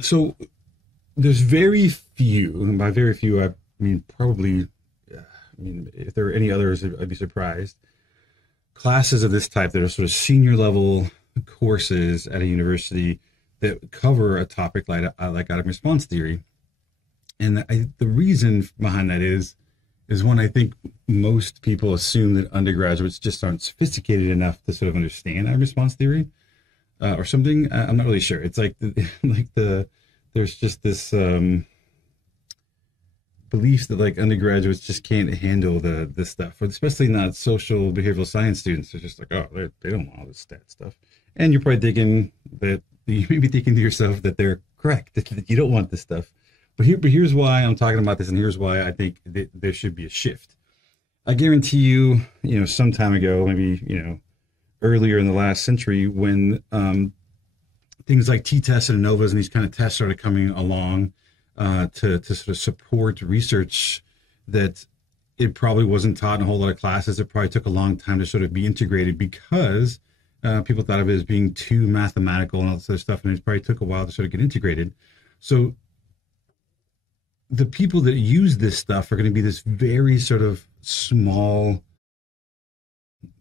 So there's very few, and by very few, I mean probably, if there were any others, I'd be surprised. Classes of this type that are sort of senior level courses at a university that cover a topic like item response theory. And the reason behind that is one, I think most people assume that undergraduates just aren't sophisticated enough to sort of understand item response theory or something. I'm not really sure. It's like there's just this belief that like undergraduates just can't handle this stuff, or especially not social behavioral science students. They're just like, oh, they don't want all this stat stuff. And you're probably thinking that you may be thinking to yourself that they're correct, that you don't want this stuff. But here's why I'm talking about this, and here's why I think that there should be a shift. I guarantee you, some time ago, maybe, earlier in the last century, when things like t-tests and ANOVAs and these kind of tests started coming along to sort of support research, that it probably wasn't taught in a whole lot of classes. It probably took a long time to sort of be integrated because people thought of it as being too mathematical and all this other stuff, and it probably took a while to sort of get integrated. So the people that use this stuff are going to be this very sort of small,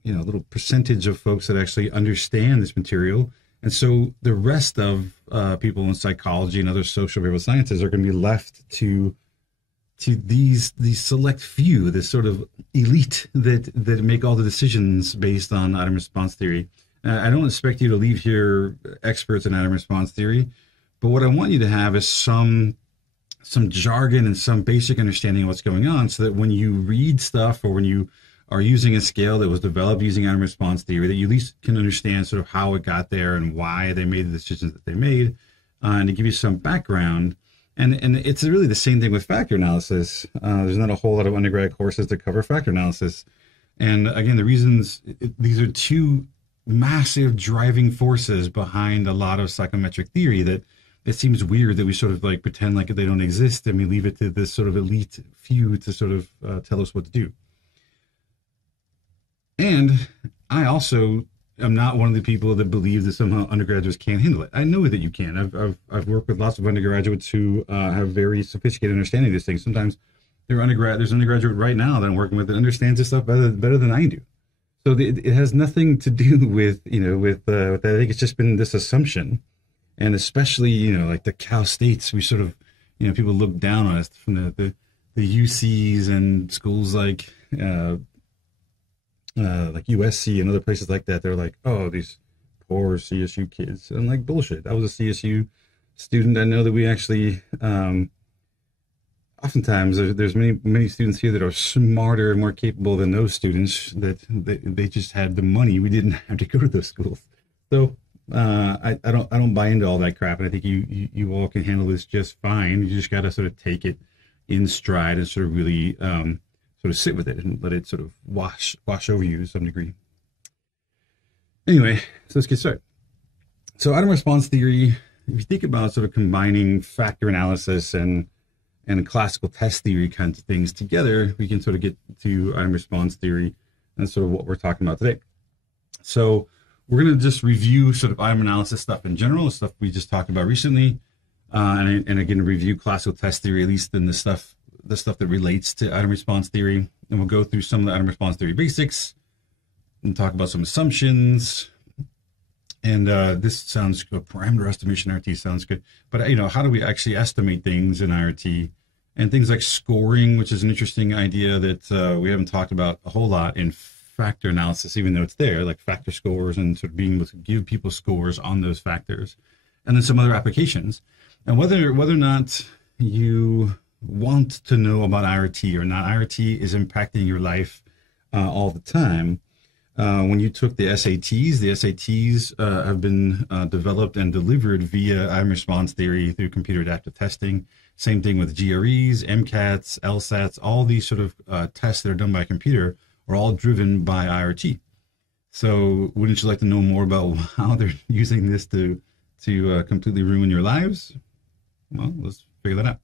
little percentage of folks that actually understand this material. And so the rest of people in psychology and other social behavioral sciences are going to be left to these select few, this sort of elite that make all the decisions based on item response theory. I don't expect you to leave here experts in item response theory, but what I want you to have is some jargon and some basic understanding of what's going on, so that when you read stuff or when you are using a scale that was developed using item response theory, that you at least can understand sort of how it got there and why they made the decisions that they made, and to give you some background. And it's really the same thing with factor analysis. There's not a whole lot of undergrad courses that cover factor analysis. And again, the reasons, these are two massive driving forces behind a lot of psychometric theory, that it seems weird that we sort of like pretend like they don't exist and we leave it to this sort of elite few to sort of tell us what to do. And I also am not one of the people that believe that somehow undergraduates can't handle it. I know that you can. I've worked with lots of undergraduates who have very sophisticated understanding of these things. Sometimes there's an undergraduate right now that I'm working with that understands this stuff better than I do. So it has nothing to do with with that. I think it's just been this assumption. And especially, like the Cal States, we sort of, people look down on us from the UCs and schools like USC and other places like that. They're like, oh, these poor CSU kids. And I'm like, bullshit. I was a CSU student. I know that we actually, oftentimes there's many students here that are smarter and more capable than those students, that they just had the money. We didn't have to go to those schools. So I don't buy into all that crap, and I think you all can handle this just fine. You just got to sort of take it in stride and sort of really sort of sit with it and let it sort of wash over you to some degree. Anyway, so let's get started. So item response theory, if you think about sort of combining factor analysis and classical test theory kinds of things together, we can sort of get to item response theory, and that's sort of what we're talking about today. So we're going to just review sort of item analysis stuff in general, stuff we just talked about recently, and again review classical test theory, at least in the stuff that relates to item response theory. And we'll go through some of the item response theory basics and talk about some assumptions. And this sounds good. Parameter estimation IRT sounds good, but how do we actually estimate things in IRT? And things like scoring, which is an interesting idea that we haven't talked about a whole lot in factor analysis, even though it's there, like factor scores and sort of being able to give people scores on those factors, and then some other applications. And whether or not you want to know about IRT or not, IRT is impacting your life all the time. When you took the SATs have been developed and delivered via item response theory through computer adaptive testing. Same thing with GREs, MCATs, LSATs, all these sort of tests that are done by a computer are all driven by IRT. So wouldn't you like to know more about how they're using this to completely ruin your lives? Well, let's figure that out.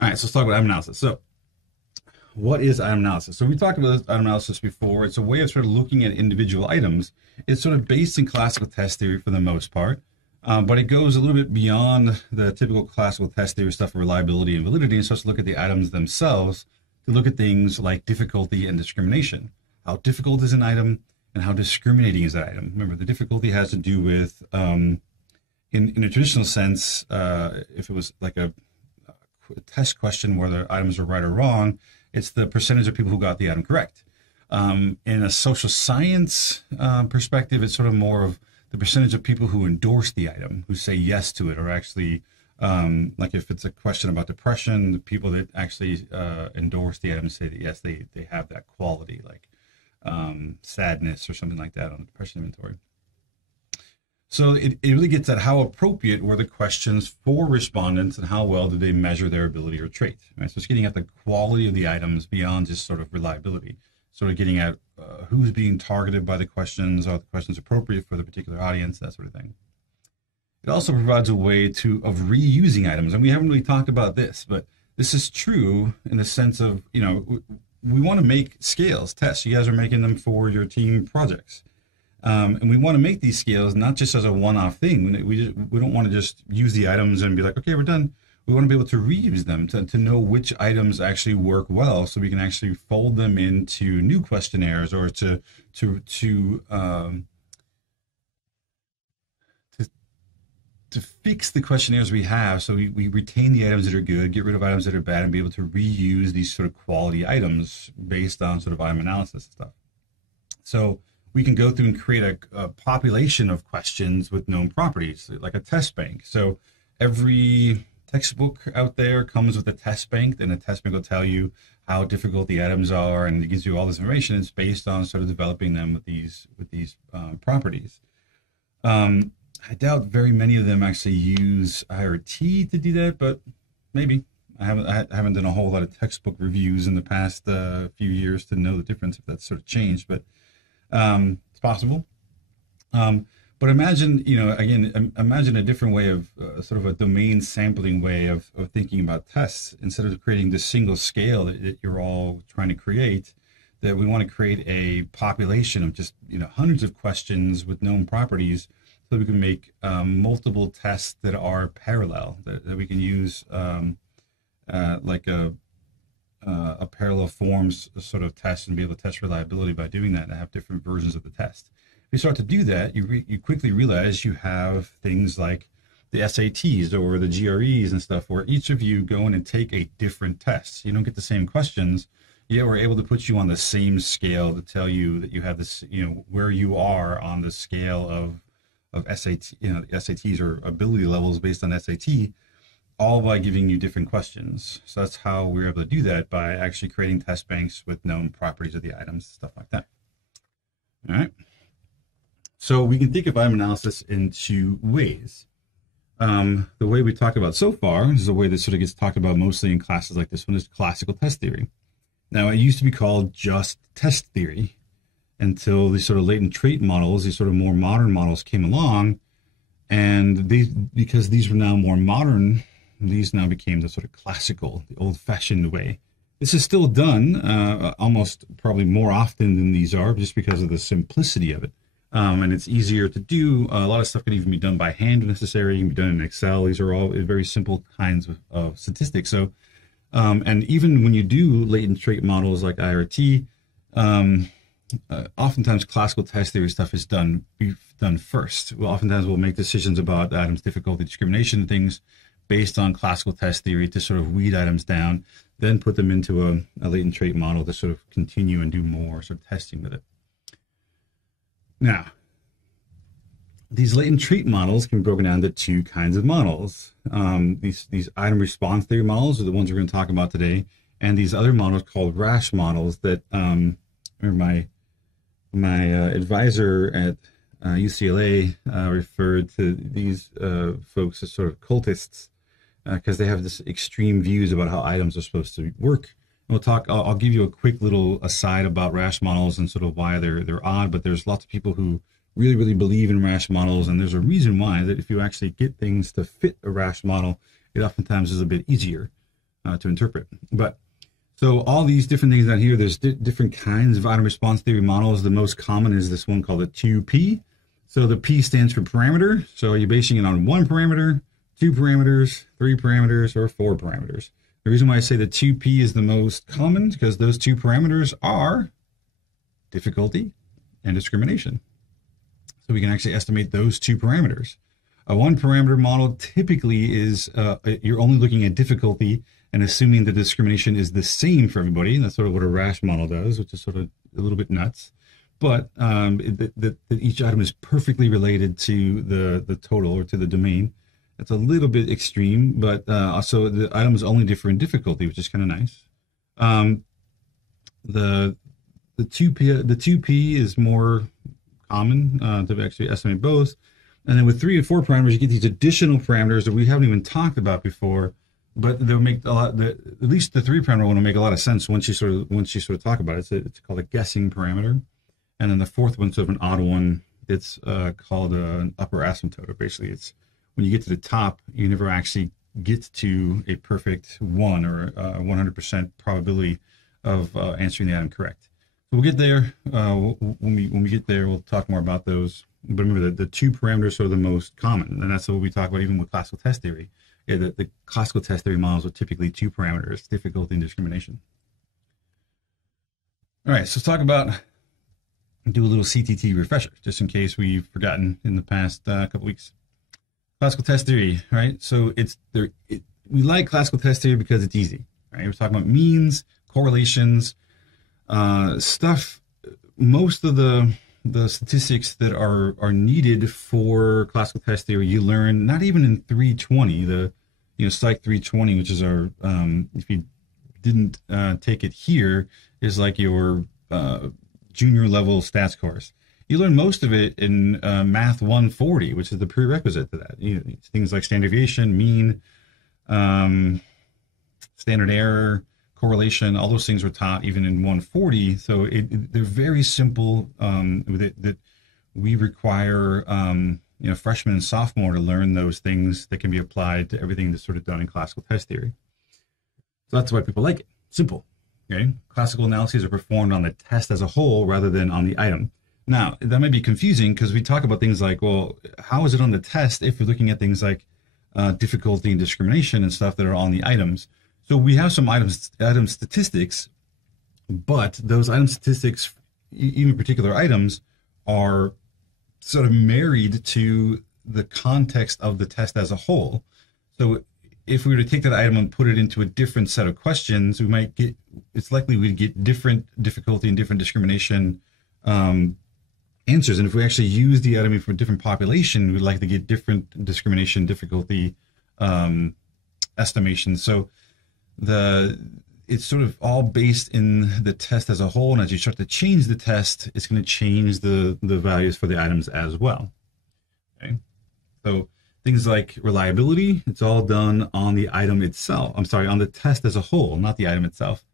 All right, so let's talk about item analysis. So what is item analysis? So we talked about item analysis before. It's a way of sort of looking at individual items. It's sort of based in classical test theory for the most part. But it goes a little bit beyond the typical classical test theory stuff of reliability and validity, and starts to look at the items themselves to look at things like difficulty and discrimination. How difficult is an item and how discriminating is that item? Remember, the difficulty has to do with, in a traditional sense, if it was like a test question where the items are right or wrong, it's the percentage of people who got the item correct. In a social science perspective, it's sort of more of the percentage of people who endorse the item, who say yes to it, or actually, like if it's a question about depression, the people that actually endorse the item say that yes, they have that quality, like sadness or something like that on the depression inventory. So it really gets at how appropriate were the questions for respondents and how well did they measure their ability or trait. Right? So it's getting at the quality of the items beyond just sort of reliability. Sort of getting at who's being targeted by the questions, are the questions appropriate for the particular audience, that sort of thing. It also provides a way of reusing items. And we haven't really talked about this, but this is true in the sense of, you know, we want to make scales, tests. You guys are making them for your team projects. And we want to make these scales not just as a one-off thing. We don't want to just use the items and be like, okay, we're done. We want to be able to reuse them to know which items actually work well, so we can actually fold them into new questionnaires, or to fix the questionnaires we have, so we retain the items that are good, get rid of items that are bad, and be able to reuse these sort of quality items based on sort of item analysis and stuff. So we can go through and create a population of questions with known properties, like a test bank. So every textbook out there comes with a test bank, and a test bank will tell you how difficult the items are, and it gives you all this information. It's based on sort of developing them with these properties. I doubt very many of them actually use IRT to do that, but maybe. I haven't done a whole lot of textbook reviews in the past few years to know the difference, if that's sort of changed, but it's possible. But imagine, you know, again, imagine a different way of sort of a domain sampling way of thinking about tests. Instead of creating this single scale that you're all trying to create, that we want to create a population of just, you know, hundreds of questions with known properties, so we can make multiple tests that are parallel, that we can use like a parallel forms sort of test, and be able to test reliability by doing that, and have different versions of the test. If you start to do that, you quickly realize you have things like the SATs or the GREs and stuff, where each of you go in and take a different test. You don't get the same questions, yet we're able to put you on the same scale to tell you that you have this, you know, where you are on the scale of SAT, you know, SATs or ability levels based on SAT, all by giving you different questions. So that's how we're able to do that, by actually creating test banks with known properties of the items, stuff like that. All right. So we can think of item analysis in two ways. The way we talked about so far is a way that sort of gets talked about mostly in classes like this one, is classical test theory. Now, it used to be called just test theory until these sort of latent trait models, these sort of more modern models came along, and because these were now more modern, these now became the sort of classical, the old-fashioned way. This is still done almost probably more often than these are, just because of the simplicity of it. And it's easier to do. A lot of stuff can even be done by hand if necessary. It can be done in Excel. These are all very simple kinds of statistics. So, and even when you do latent trait models like IRT, oftentimes classical test theory stuff is done first. Oftentimes we'll make decisions about items difficulty, discrimination, things based on classical test theory to sort of weed items down, then put them into a latent trait model to sort of continue and do more sort of testing with it. Now, these latent trait models can be broken down into two kinds of models. These item response theory models are the ones we're going to talk about today, and these other models called RASH models that remember my advisor at UCLA referred to these folks as sort of cultists because they have this extreme views about how items are supposed to work. I'll give you a quick little aside about RASH models and sort of why they're odd, but there's lots of people who really, really believe in RASH models, and there's a reason why, that if you actually get things to fit a RASH model, it oftentimes is a bit easier to interpret. But so all these different things down here, there's different kinds of item response theory models. The most common is this one called a 2P. So the P stands for parameter. So are you basing it on 1 parameter, 2 parameters, 3 parameters, or 4 parameters? The reason why I say the 2P is the most common is because those 2 parameters are difficulty and discrimination. So we can actually estimate those 2 parameters. A 1 parameter model typically is, you're only looking at difficulty and assuming the discrimination is the same for everybody. And that's sort of what a rash model does, which is sort of a little bit nuts. But that each item is perfectly related to the total or to the domain. It's a little bit extreme, but also the items only differ in difficulty, which is kind of nice. The 2P is more common to actually estimate both. And then with 3 and 4 parameters, you get these additional parameters that we haven't even talked about before, but they'll make a lot. At least the 3 parameter one will make a lot of sense once you sort of talk about it. It's called a guessing parameter, and then the 4th one's sort of an odd one. It's called an upper asymptote. Basically, it's when you get to the top, you never actually get to a perfect 1 or 100% probability of answering the item correct. So we'll get there. When we get there, we'll talk more about those. But remember, the 2 parameters are the most common, and that's what we talk about even with classical test theory. Yeah, the classical test theory models are typically 2 parameters, difficulty and discrimination. All right, so let's talk about, do a little CTT refresher, just in case we've forgotten in the past couple weeks. Classical test theory, right? So we like classical test theory because it's easy, right? We're talking about means, correlations, stuff. Most of the statistics that are needed for classical test theory, you learn not even in 320, Psych 320, which is our, if you didn't take it here, is like your junior level stats course. You learn most of it in Math 140, which is the prerequisite to that. Things like standard deviation, mean, standard error, correlation, all those things are taught even in 140. So they're very simple. That we require freshmen and sophomore to learn those things that can be applied to everything that's sort of done in classical test theory. So that's why people like it. Simple. Okay. Classical analyses are performed on the test as a whole rather than on the item. Now, that might be confusing because we talk about things like, well, how is it on the test if we're looking at things like difficulty and discrimination and stuff that are on the items? So we have some item statistics, but those item statistics, even particular items, are sort of married to the context of the test as a whole. So if we were to take that item and put it into a different set of questions, it's likely we'd get different difficulty and different discrimination answers. And if we actually use the item for a different population, we'd like to get different discrimination, difficulty estimations. So it's sort of all based in the test as a whole, and as you start to change the test, it's going to change the values for the items as well. Okay, so things like reliability, it's all done on the item itself. I'm sorry, on the test as a whole, not the item itself.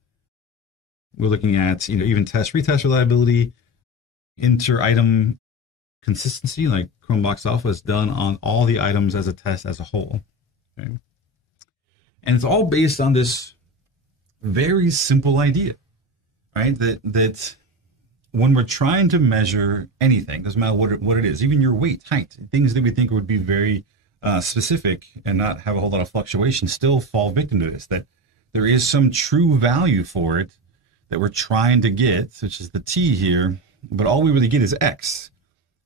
We're looking at even retest reliability, inter-item consistency, like Chromebox Alpha is done on all the items as a test as a whole. Okay. And it's all based on this very simple idea, right? That when we're trying to measure anything, doesn't matter what it is, even your weight, height, things that we think would be very specific and not have a whole lot of fluctuation, still fall victim to this, that there is some true value for it that we're trying to get, which is the T here, but all we really get is X,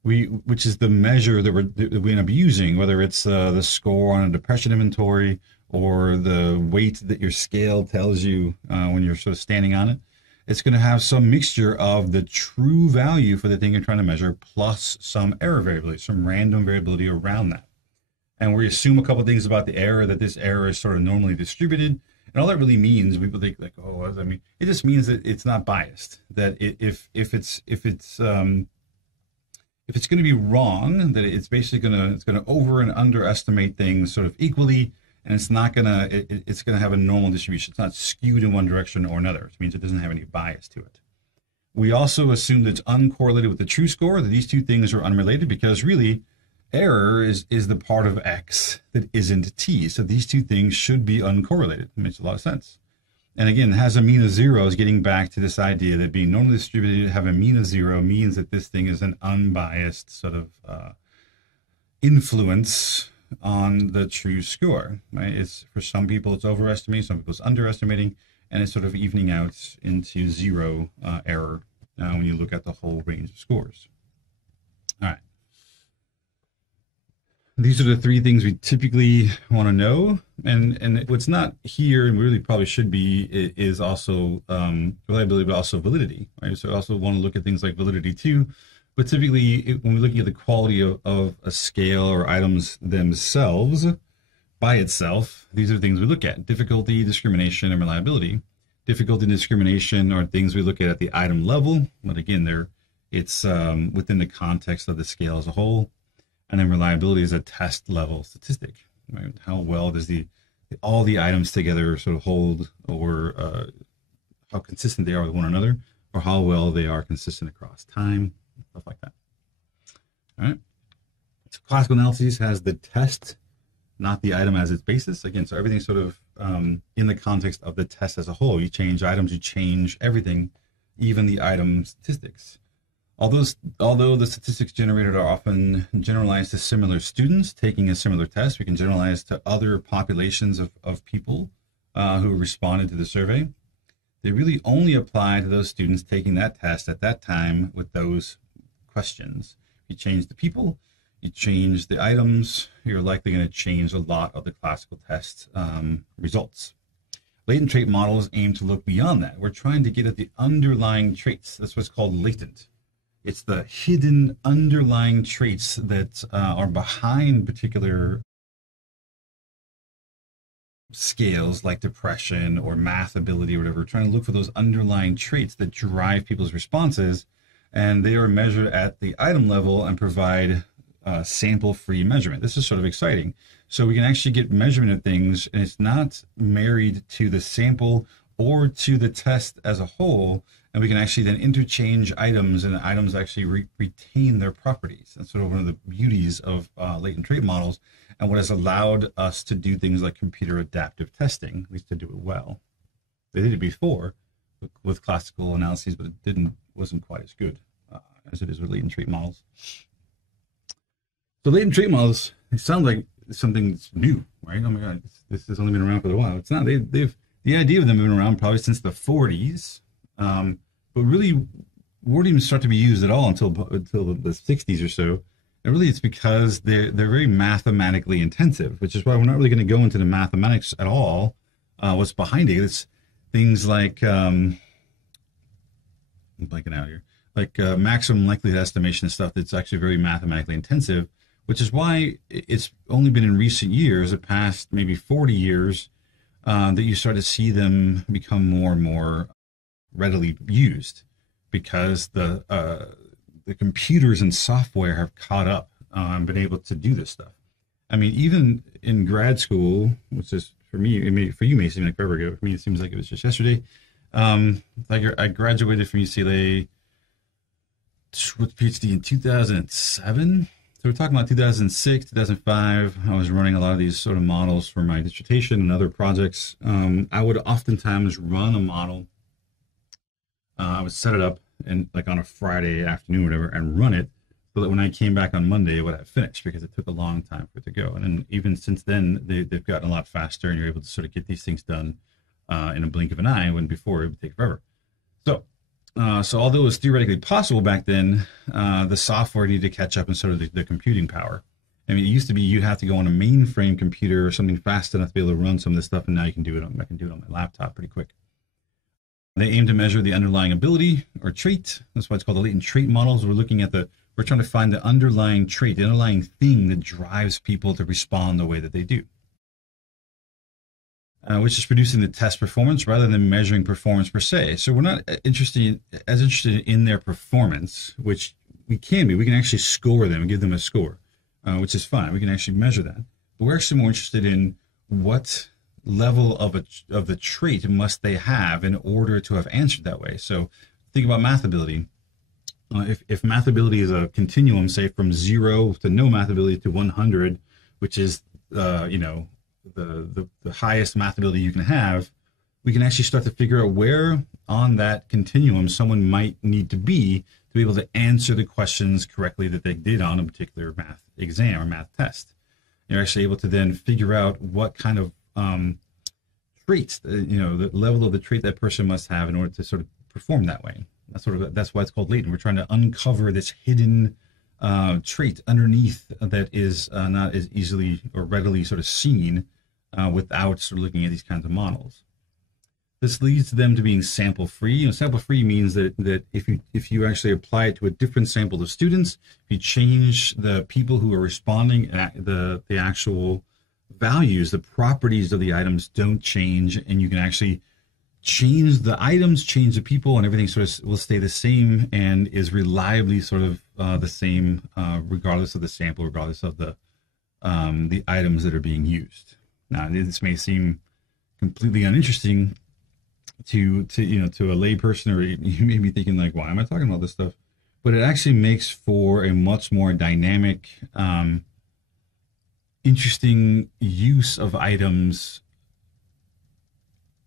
which is the measure that we end up using, whether it's the score on a depression inventory or the weight that your scale tells you when you're sort of standing on it. It's going to have some mixture of the true value for the thing you're trying to measure plus some error variability, some random variability around that. And we assume a couple of things about the error, that this error is sort of normally distributed. And all that really means, people think like, oh, what does that mean? It just means that it's not biased. That if it's going to be wrong, that it's basically it's going to over and underestimate things sort of equally, and it's not going to it's going to have a normal distribution. It's not skewed in one direction or another, which means it doesn't have any bias to it. We also assume that it's uncorrelated with the true score, that these two things are unrelated, because really error is the part of X that isn't T. So these two things should be uncorrelated. It makes a lot of sense. And again, has a mean of 0 is getting back to this idea that being normally distributed, have a mean of 0 means that this thing is an unbiased sort of influence on the true score, right? It's, for some people it's overestimating, some people it's underestimating, and it's sort of evening out into 0 error when you look at the whole range of scores. All right. These are the 3 things we typically want to know, and what's not here, and really probably should be, is also reliability, but also validity, right? So I also want to look at things like validity too, but typically when we're looking at the quality of a scale or items themselves, by itself, these are things we look at: difficulty, discrimination, and reliability. Difficulty and discrimination are things we look at the item level, but again, it's within the context of the scale as a whole. And then reliability is a test level statistic, right? How well does all the items together sort of hold, or how consistent they are with one another, or how well they are consistent across time, stuff like that. All right. So classical analysis has the test, not the item as its basis. Again, so everything's sort of in the context of the test as a whole. You change items, you change everything, even the item statistics. Although the statistics generated are often generalized to similar students taking a similar test, we can generalize to other populations of people who responded to the survey. They really only apply to those students taking that test at that time with those questions. You change the people, you change the items, you're likely going to change a lot of the classical test results. Latent trait models aim to look beyond that. We're trying to get at the underlying traits. That's what's called latent. It's the hidden underlying traits that are behind particular scales like depression or math ability or whatever. We're trying to look for those underlying traits that drive people's responses, and they are measured at the item level and provide sample-free measurement. This is sort of exciting. So we can actually get measurement of things, and it's not married to the sample or to the test as a whole, and we can actually then interchange items, and the items actually retain their properties. That's sort of one of the beauties of latent trait models, and what has allowed us to do things like computer adaptive testing, at least to do it well. They did it before with classical analyses, but it wasn't quite as good as it is with latent trait models. So latent trait models, it sounds like something that's new, right? Oh my God, this has only been around for a while. It's not. The idea of them have been around probably since the 40s. But really weren't even start to be used at all until the 60s or so. And really it's because they're very mathematically intensive, which is why we're not really going to go into the mathematics at all. What's behind it? It's things like, I'm blanking out here, like maximum likelihood estimation and stuff that's actually very mathematically intensive, which is why it's only been in recent years, the past maybe 40 years, that you start to see them become more and more readily used, because the computers and software have caught up and been able to do this stuff. I mean, even in grad school, which is for me, for you may seem like forever ago. For me, it seems like it was just yesterday. I graduated from UCLA with PhD in 2007. So we're talking about 2006, 2005. I was running a lot of these sort of models for my dissertation and other projects. I would oftentimes run a model. I would set it up and like on a Friday afternoon or whatever and run it so that when I came back on Monday, it would have finished, because it took a long time for it to go. And then even since then, they've gotten a lot faster, and you're able to sort of get these things done in a blink of an eye, when before it would take forever. So although it was theoretically possible back then, the software needed to catch up in sort of the computing power. I mean, it used to be you have to go on a mainframe computer or something fast enough to be able to run some of this stuff, and now you can do it I can do it on my laptop pretty quick. They aim to measure the underlying ability or trait. That's why it's called the latent trait models. We're trying to find the underlying trait, the underlying thing that drives people to respond the way that they do. Which is producing the test performance rather than measuring performance per se. So we're not as interested in their performance, which we can be. We can actually score them and give them a score, which is fine. We can actually measure that. But we're actually more interested in what level of the trait must they have in order to have answered that way. So think about math ability. If math ability is a continuum, say from 0 to no math ability to 100, which is the highest math ability you can have, we can actually start to figure out where on that continuum someone might need to be able to answer the questions correctly that they did on a particular math exam or math test. You're actually able to then figure out what kind of traits, the level of the trait that person must have in order to sort of perform that way. That's why it's called latent. We're trying to uncover this hidden trait underneath that is not as easily or readily sort of seen without sort of looking at these kinds of models. This leads to them to being sample free. Sample free means that if you actually apply it to a different sample of students, if you change the people who are responding, the actual values, the properties of the items don't change, and you can actually change the items, change the people, and everything sort of will stay the same and is reliably sort of the same regardless of the sample, regardless of the items that are being used. Now, this may seem completely uninteresting to a lay person, or you may be thinking like, why am I talking about this stuff? But it actually makes for a much more dynamic, interesting use of items,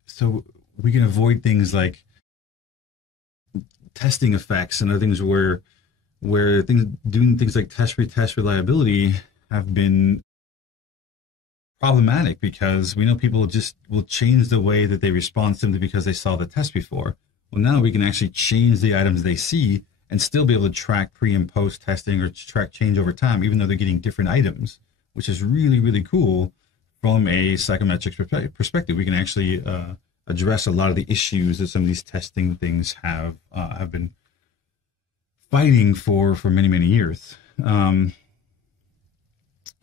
so we can avoid things like testing effects and other things where doing things like test reliability have been problematic, because we know people just will change the way that they respond simply because they saw the test before. Well, now we can actually change the items they see and still be able to track pre and post testing or track change over time, even though they're getting different items, which is really, really cool from a psychometric perspective. We can actually address a lot of the issues that some of these testing things have been fighting for many, many years.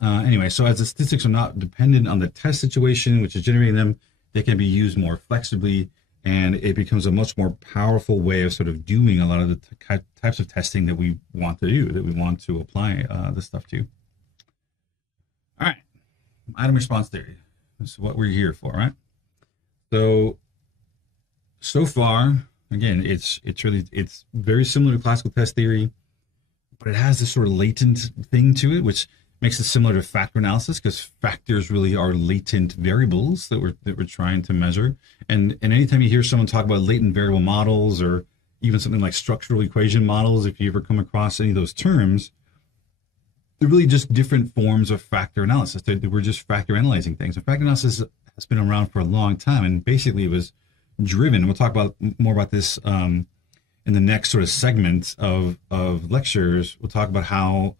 Anyway, so as the statistics are not dependent on the test situation, which is generating them, they can be used more flexibly, and it becomes a much more powerful way of sort of doing a lot of the types of testing that we want to do, that we want to apply this stuff to. All right, item response theory. This is what we're here for, right? So far, again, it's very similar to classical test theory, but it has this sort of latent thing to it, which makes it similar to factor analysis, because factors really are latent variables that we're trying to measure. And anytime you hear someone talk about latent variable models, or even something like structural equation models, if you ever come across any of those terms, they're really just different forms of factor analysis. We're just factor analyzing things. And factor analysis has been around for a long time, and basically it was driven. We'll talk about more about this in the next sort of segment of lectures. We'll talk about how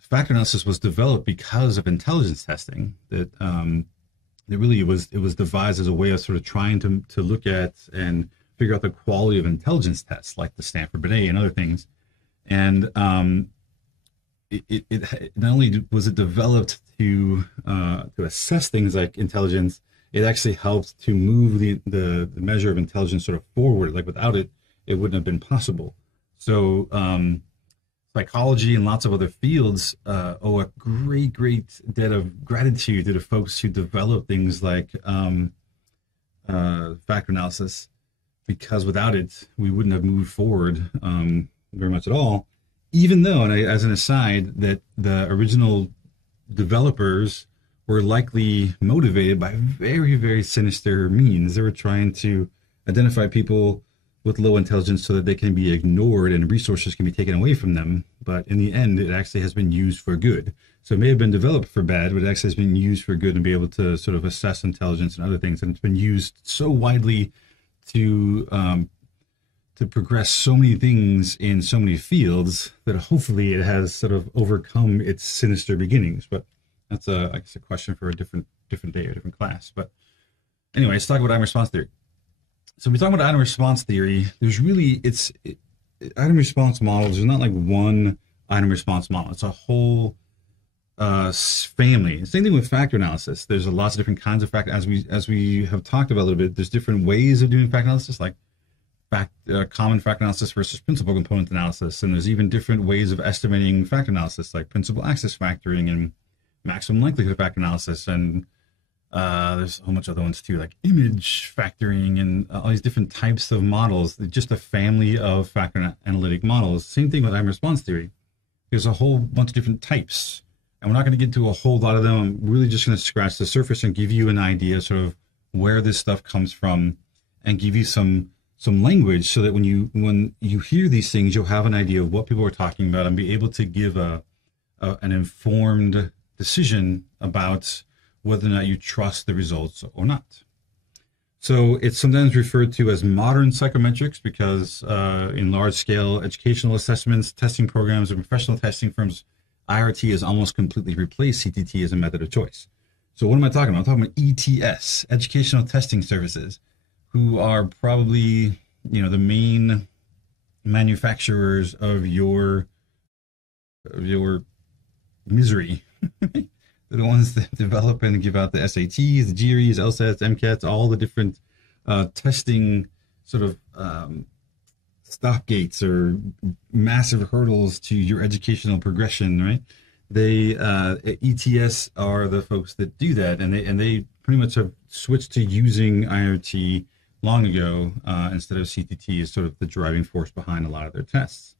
factor analysis was developed because of intelligence testing. That it was devised as a way of sort of trying to look at and figure out the quality of intelligence tests, like the Stanford Binet and other things. And it not only was it developed to assess things like intelligence, it actually helped to move the measure of intelligence sort of forward. Like without it, it wouldn't have been possible. So psychology and lots of other fields owe a great debt of gratitude to the folks who developed things like factor analysis, because without it, we wouldn't have moved forward very much at all. Even though, and as an aside, that the original developers were likely motivated by very, very sinister means. They were trying to identify people with low intelligence so that they can be ignored and resources can be taken away from them. But in the end, it actually has been used for good. So it may have been developed for bad, but it actually has been used for good and be able to sort of assess intelligence and other things. And it's been used so widely to progress so many things in so many fields that hopefully it has sort of overcome its sinister beginnings. But that's I guess a question for a different day or different class. But anyway, let's talk about item response theory. So we talk about item response theory. There's really item response models. There's not like one item response model. It's a whole family. Same thing with factor analysis. There's lots of different kinds of factor. As we have talked about a little bit, there's different ways of doing factor analysis, like common factor analysis versus principal component analysis. And there's even different ways of estimating factor analysis, like principal axis factoring and maximum likelihood factor analysis. And there's a whole bunch of other ones too, like image factoring and all these different types of models. Just a family of factor analytic models. Same thing with item response theory. There's a whole bunch of different types, and we're not going to get to a whole lot of them. I'm really just going to scratch the surface and give you an idea sort of where this stuff comes from, and give you some language so that when you hear these things, you'll have an idea of what people are talking about and be able to give an informed decision about whether or not you trust the results or not. So it's sometimes referred to as modern psychometrics because in large-scale educational assessments, testing programs, and professional testing firms, IRT has almost completely replaced CTT as a method of choice. So what am I talking about? I'm talking about ETS, Educational Testing Services, who are probably, the main manufacturers of your misery. They're the ones that develop and give out the SATs, the GREs, LSATs, MCATs, all the different testing sort of stop gates or massive hurdles to your educational progression, right? They ETS are the folks that do that, and they pretty much have switched to using IRT long ago instead of CTT as sort of the driving force behind a lot of their tests.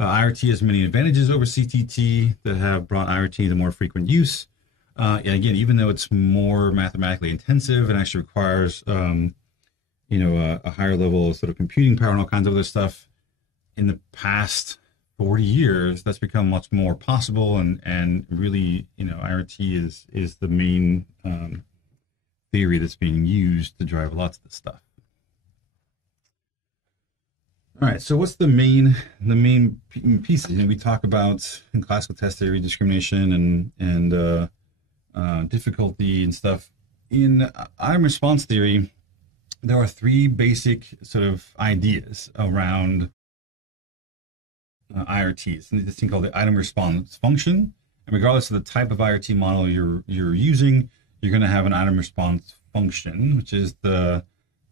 IRT has many advantages over CTT that have brought IRT into more frequent use. And again, even though it's more mathematically intensive and actually requires, a higher level of sort of computing power and all kinds of other stuff, in the past 40 years, that's become much more possible. And really, IRT is the main theory that's being used to drive lots of this stuff. All right, so what's the main pieces? We talk about in classical test theory, discrimination and difficulty and stuff. In item response theory, there are three basic sort of ideas around IRTs. And this thing called the item response function. And regardless of the type of IRT model you're using, you're going to have an item response function, which is the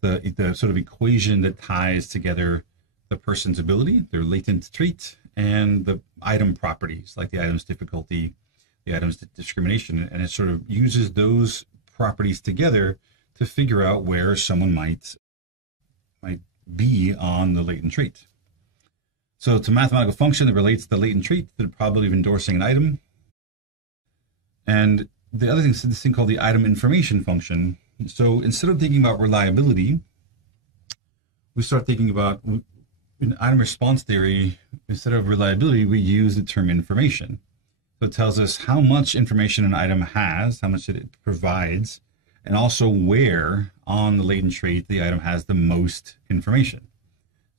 sort of equation that ties together the person's ability, their latent trait, and the item properties, like the item's difficulty, the item's discrimination, and it sort of uses those properties together to figure out where someone might be on the latent trait. So it's a mathematical function that relates the latent trait to the probability of endorsing an item. And the other thing is this thing called the item information function. So instead of thinking about reliability, we start thinking about, in item response theory, instead of reliability, we use the term information. So it tells us how much information an item has, how much it provides, and also where on the latent trait the item has the most information.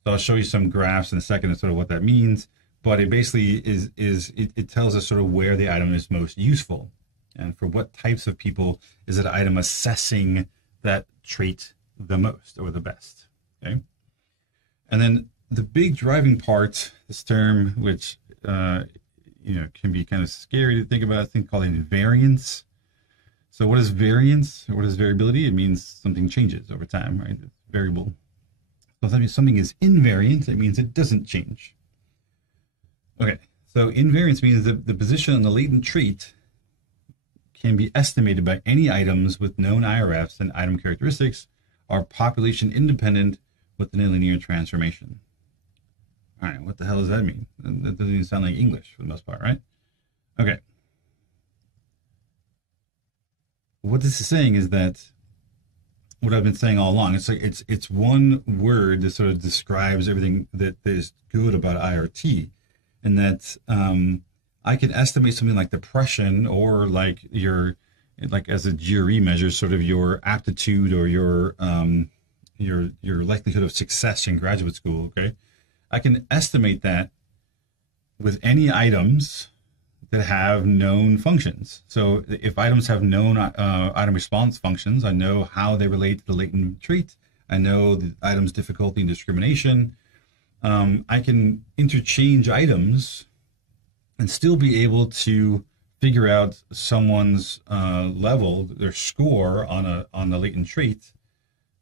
So I'll show you some graphs in a second of sort of what that means, but it basically it tells us sort of where the item is most useful and for what types of people is that item assessing that trait the most or the best, okay? And then the big driving part, this term, which can be kind of scary to think about, a thing called invariance. So what is variance or what is variability? It means something changes over time, right? It's variable. So that means something is invariant. It means it doesn't change. Okay, so invariance means that the position on the latent trait can be estimated by any items with known IRFs and item characteristics are population independent within a linear transformation. All right, what the hell does that mean? That doesn't even sound like English for the most part, right? Okay. What this is saying is that what I've been saying all along, it's like it's one word that sort of describes everything that is good about IRT, and that I can estimate something like depression or like as a GRE measure, sort of your aptitude or your likelihood of success in graduate school. Okay, I can estimate that with any items that have known functions. So if items have known item response functions, I know how they relate to the latent trait. I know the item's difficulty and discrimination. I can interchange items and still be able to figure out someone's level, their score on the latent trait,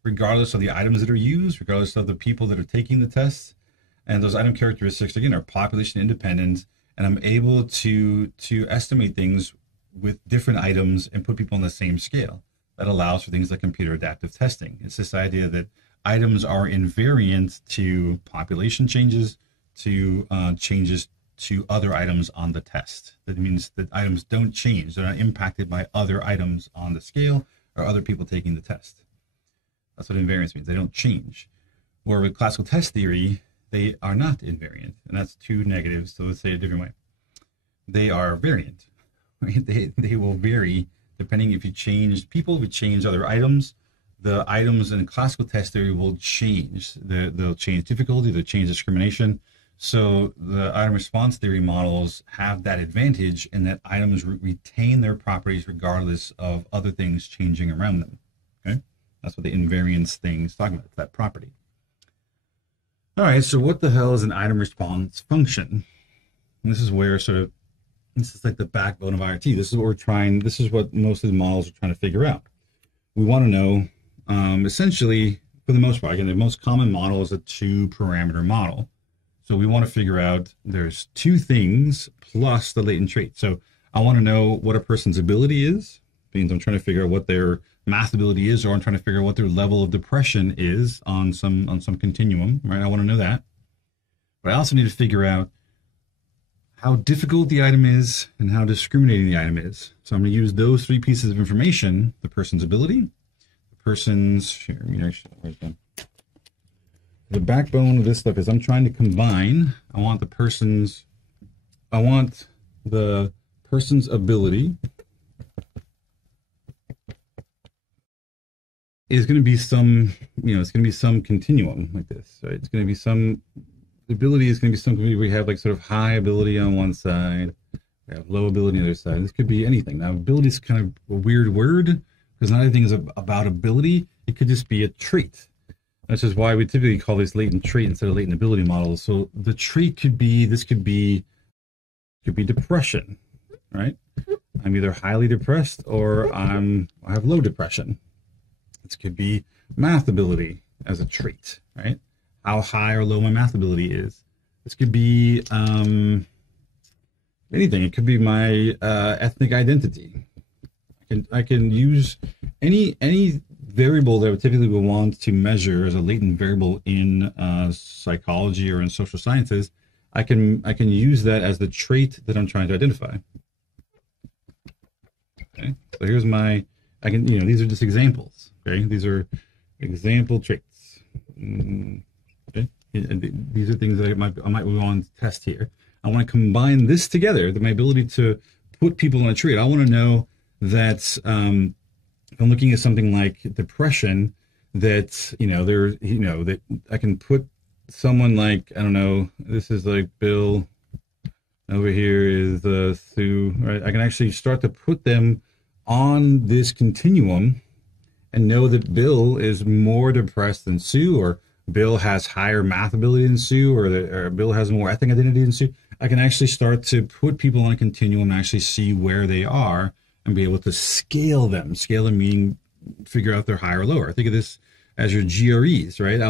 regardless of the items that are used, regardless of the people that are taking the test. And those item characteristics, again, are population independent. And I'm able to estimate things with different items and put people on the same scale. That allows for things like computer adaptive testing. It's this idea that items are invariant to population changes, to changes to other items on the test. That means that items don't change. They're not impacted by other items on the scale or other people taking the test. That's what invariance means. They don't change. Where with classical test theory, they are not invariant. And that's two negatives. So let's say it a different way. They are variant. Right? They will vary depending if you change people, if you change other items. The items in classical test theory will change. They'll change difficulty, they'll change discrimination. So the item response theory models have that advantage in that items retain their properties regardless of other things changing around them. Okay, that's what the invariance thing is talking about, that property. All right, so what the hell is an item response function? And this is where this is like the backbone of IRT. This is what we're trying, this is what most of the models are trying to figure out. We want to know, essentially, for the most part, again, the most common model is a two-parameter model. So we want to figure out there's two things plus the latent trait. So I want to know what a person's ability is. Means I'm trying to figure out what their math ability is, or I'm trying to figure out what their level of depression is on some continuum, right? I want to know that. But I also need to figure out how difficult the item is and how discriminating the item is. So I'm going to use those three pieces of information: the person's ability, the person's, the backbone of this stuff is I'm trying to combine, I want the person's ability is going to be some, it's going to be some continuum like this, right? It's going to be some, the ability is going to be something we have like sort of high ability on one side, we have low ability on the other side. This could be anything. Now, ability is kind of a weird word because not everything is about ability. It could just be a trait. That's just why we typically call this latent trait instead of latent ability models. So the trait could be, this could be depression, right? I'm either highly depressed or I have low depression. This could be math ability as a trait, right? How high or low my math ability is. This could be anything. It could be my ethnic identity. I can use any variable that I typically would want to measure as a latent variable in psychology or in social sciences. I can use that as the trait that I'm trying to identify. Okay, so here's my, these are just examples. Okay, these are example traits. Okay, these are things that I might want to test here. I want to combine this together, my ability to put people on a trait. I want to know that if I'm looking at something like depression, that that I can put someone like, I don't know, this is like Bill, over here is Sue, right? I can actually start to put them on this continuum and know that Bill is more depressed than Sue, or Bill has higher math ability than Sue, or Bill has more ethnic identity than Sue. I can actually start to put people on a continuum and actually see where they are and be able to scale them. Scale them meaning figure out they're higher or lower. Think of this as your GREs, right?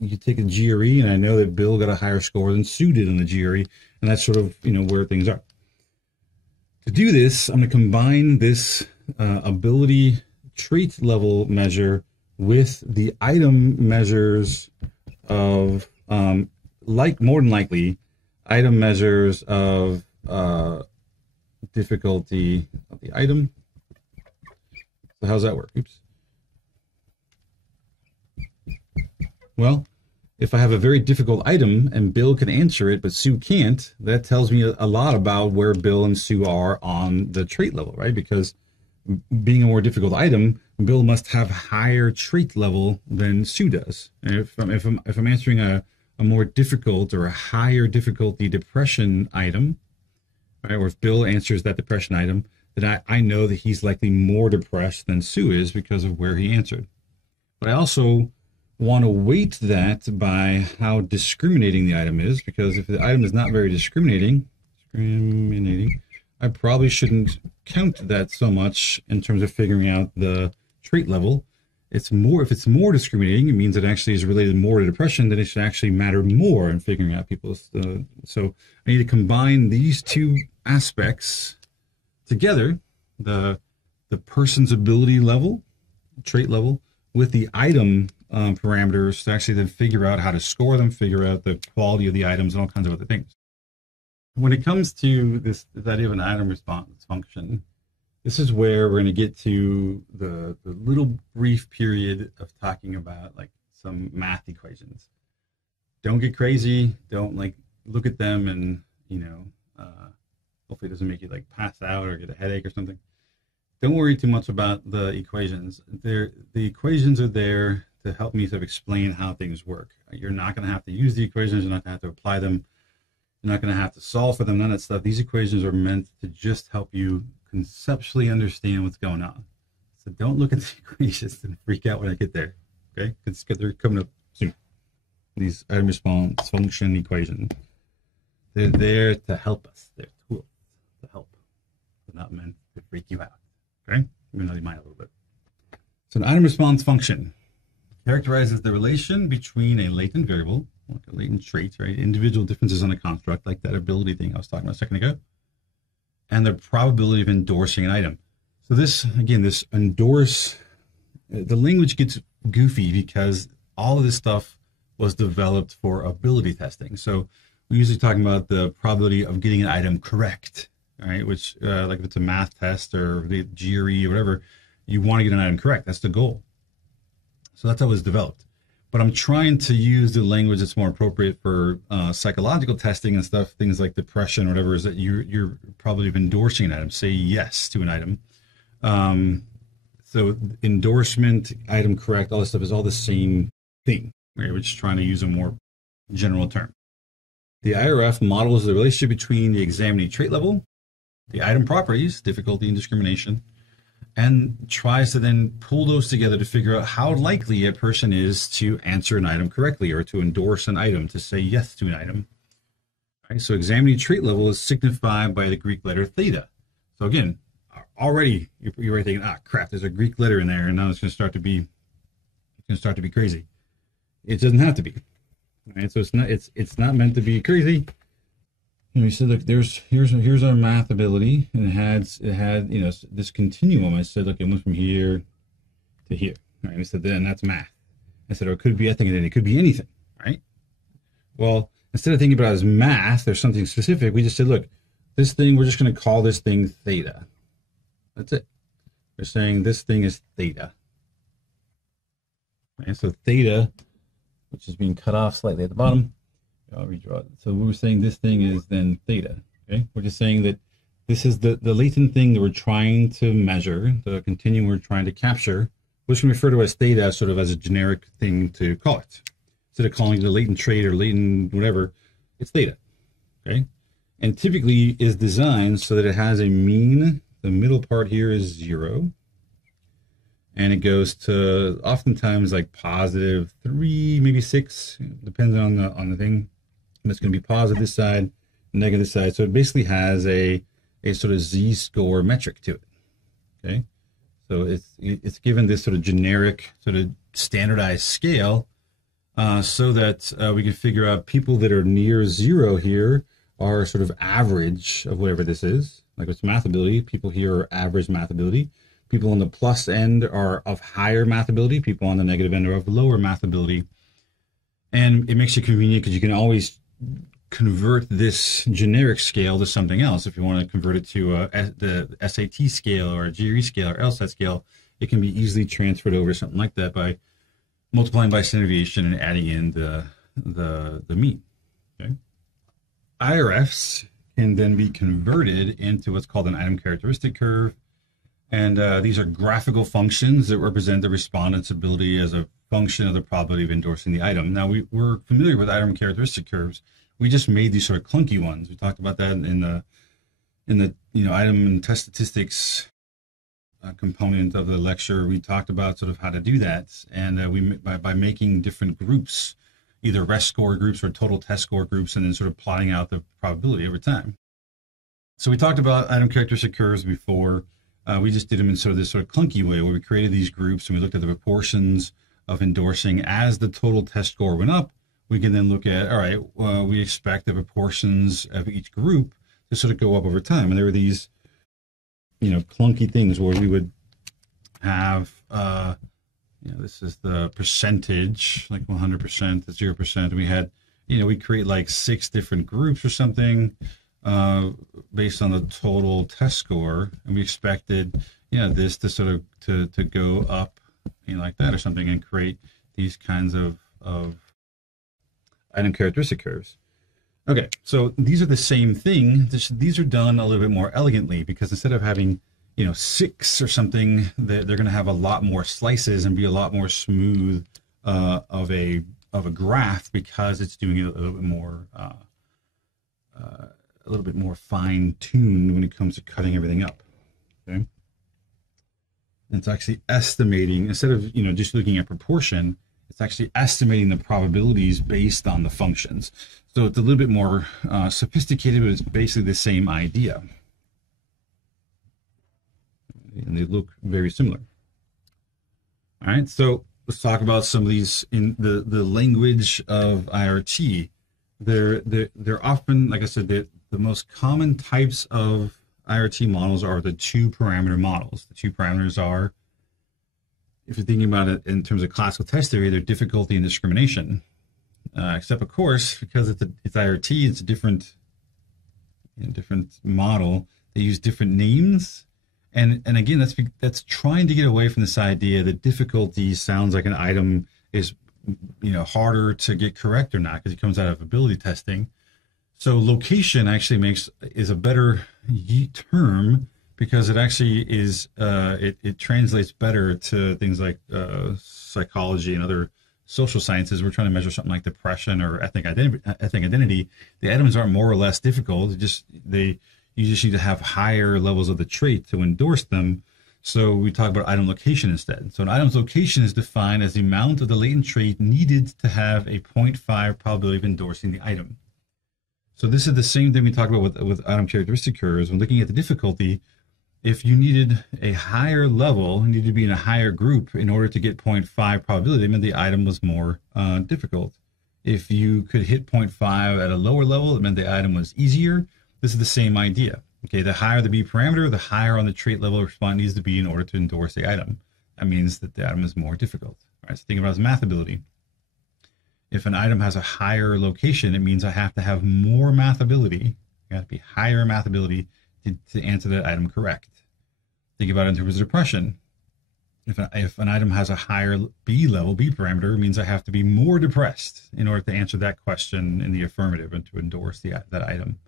You take a GRE, and I know that Bill got a higher score than Sue did on the GRE, and that's sort of where things are. To do this, I'm going to combine this ability trait level measure with the item measures of, more than likely, item measures of difficulty of the item. So how's that work? Oops. Well, if I have a very difficult item and Bill can answer it, but Sue can't, that tells me a lot about where Bill and Sue are on the trait level, right? Because being a more difficult item, Bill must have higher trait level than Sue does. And if I'm answering a more difficult or a higher difficulty depression item, right, or if Bill answers that depression item, then I know that he's likely more depressed than Sue is because of where he answered. But I also want to weight that by how discriminating the item is, because if the item is not very discriminating, I probably shouldn't count that so much in terms of figuring out the trait level. If it's more discriminating, it means it actually is related more to depression, then it should actually matter more in figuring out people's. So I need to combine these two aspects together, the person's ability level, trait level, with the item parameters to actually then figure out how to score them, figure out the quality of the items, and all kinds of other things. When it comes to this idea of an item response function, This is where we're going to get to the little brief period of talking about like some math equations. Don't get crazy. Don't like look at them and, hopefully it doesn't make you like pass out or get a headache or something. Don't worry too much about the equations. The equations are there to help me sort of explain how things work. You're not going to have to use the equations. You're not going to have to apply them. You're not going to have to solve for them, none of that stuff. These equations are meant to just help you conceptually understand what's going on. So don't look at the equations and freak out when I get there, okay? Because they're coming up soon. These item response function equations. They're there to help us. They're tools to help. They're not meant to freak you out, okay? Even though you might a little bit. So an item response function characterizes the relation between a latent variable, like a latent trait, right? Individual differences on a construct, like that ability thing I was talking about a second ago, and the probability of endorsing an item. So this, again, this endorse, the language gets goofy because all of this stuff was developed for ability testing. So we're usually talking about the probability of getting an item correct, all right? Which, like if it's a math test or the GRE or whatever, you want to get an item correct. That's the goal. So that's how it was developed. But I'm trying to use the language that's more appropriate for psychological testing and stuff, things like depression or whatever, is that you're probably endorsing an item. Say yes to an item. So endorsement, item correct, all this stuff is all the same thing. Right? We're just trying to use a more general term. The IRF models the relationship between the examinee trait level, the item properties, difficulty and discrimination, and tries to then pull those together to figure out how likely a person is to answer an item correctly or to endorse an item, to say yes to an item. Right, so examinee trait level is signified by the Greek letter theta. So again, already you're already thinking, crap, there's a Greek letter in there, and now it's going to start to be crazy. It doesn't have to be. Right? So it's not meant to be crazy. And we said, look, here's our math ability, and it had this continuum. I said, look, it went from here to here. All right, we said, then that's math. I said, or it could be, I think it could be anything, right? Well, instead of thinking about it as math or something specific, we just said, look, this thing, we're just going to call this thing theta. That's it. We're saying this thing is theta. And so theta, which is being cut off slightly at the bottom. I'll redraw it. So we were saying this thing is then theta. Okay, we're just saying that this is the latent thing that we're trying to measure, the continuum we're trying to capture, which we refer to as theta, sort of as a generic thing to call it. Instead of calling it a latent trait or latent whatever, it's theta. Okay, and typically is designed so that it has a mean. The middle part here is 0. And it goes to oftentimes like +3, maybe 6, depends on the thing. And it's going to be positive this side, negative this side. So it basically has a sort of z-score metric to it. Okay, so it's given this sort of generic, sort of standardized scale, so that we can figure out people that are near 0 here are sort of average of whatever this is. Like it's math ability. People here are average math ability. People on the plus end are of higher math ability. People on the negative end are of lower math ability. And it makes it convenient because you can always convert this generic scale to something else. If you want to convert it to the SAT scale or a GRE scale or LSAT scale, it can be easily transferred over something like that by multiplying by standard deviation and adding in the mean. Okay? IRFs can then be converted into what's called an item characteristic curve. And these are graphical functions that represent the respondent's ability as a function of the probability of endorsing the item. Now, we're familiar with item characteristic curves. We just made these sort of clunky ones. We talked about that in the item and test statistics component of the lecture. We talked about sort of how to do that, and by making different groups, either rest score groups or total test score groups, and then sort of plotting out the probability over time. So we talked about item characteristic curves before. We just did them in sort of this sort of clunky way where we created these groups and we looked at the proportions of endorsing as the total test score went up. We can then look at, all right, we expect the proportions of each group to sort of go up over time. And there were these, clunky things where we would have, this is the percentage, like 100% to 0%. We had, we create like 6 different groups or something. based on the total test score, and we expected, this to sort of to go up, like that or something, and create these kinds of item characteristic curves. Okay, so these are the same thing. These are done a little bit more elegantly, because instead of having 6 or something, they're going to have a lot more slices and be a lot more smooth of a graph, because it's doing it a little bit more fine-tuned when it comes to cutting everything up. Okay, and it's actually estimating, instead of just looking at proportion, it's actually estimating the probabilities based on the functions. So it's a little bit more sophisticated, but it's basically the same idea. And they look very similar. All right, so let's talk about some of these in the language of IRT. They're often, like I said, the most common types of IRT models are the 2-parameter models. The 2 parameters are, if you're thinking about it in terms of classical test theory, they're difficulty and discrimination. Except, of course, because it's IRT, it's a different model. They use different names. And again, that's trying to get away from this idea that difficulty sounds like an item is harder to get correct or not, because it comes out of ability testing. So location actually is a better term, because it actually is it translates better to things like psychology and other social sciences. We're trying to measure something like depression or ethnic identity. The items aren't more or less difficult. You just need to have higher levels of the trait to endorse them. So we talk about item location instead. So an item's location is defined as the amount of the latent trait needed to have a 0.5 probability of endorsing the item. So this is the same thing we talk about with item characteristic curves. When looking at the difficulty, if you needed a higher level, you needed to be in a higher group in order to get 0.5 probability, it meant the item was more difficult. If you could hit 0.5 at a lower level, it meant the item was easier. This is the same idea. Okay, the higher the B parameter, the higher on the trait level respondent needs to be in order to endorse the item. That means that the item is more difficult. All right, so think about it as math ability. If an item has a higher location, it means I have to have more math ability. I have to be higher math ability to answer that item correct. Think about it in terms of depression. If an item has a higher B parameter, it means I have to be more depressed in order to answer that question in the affirmative and to endorse that item.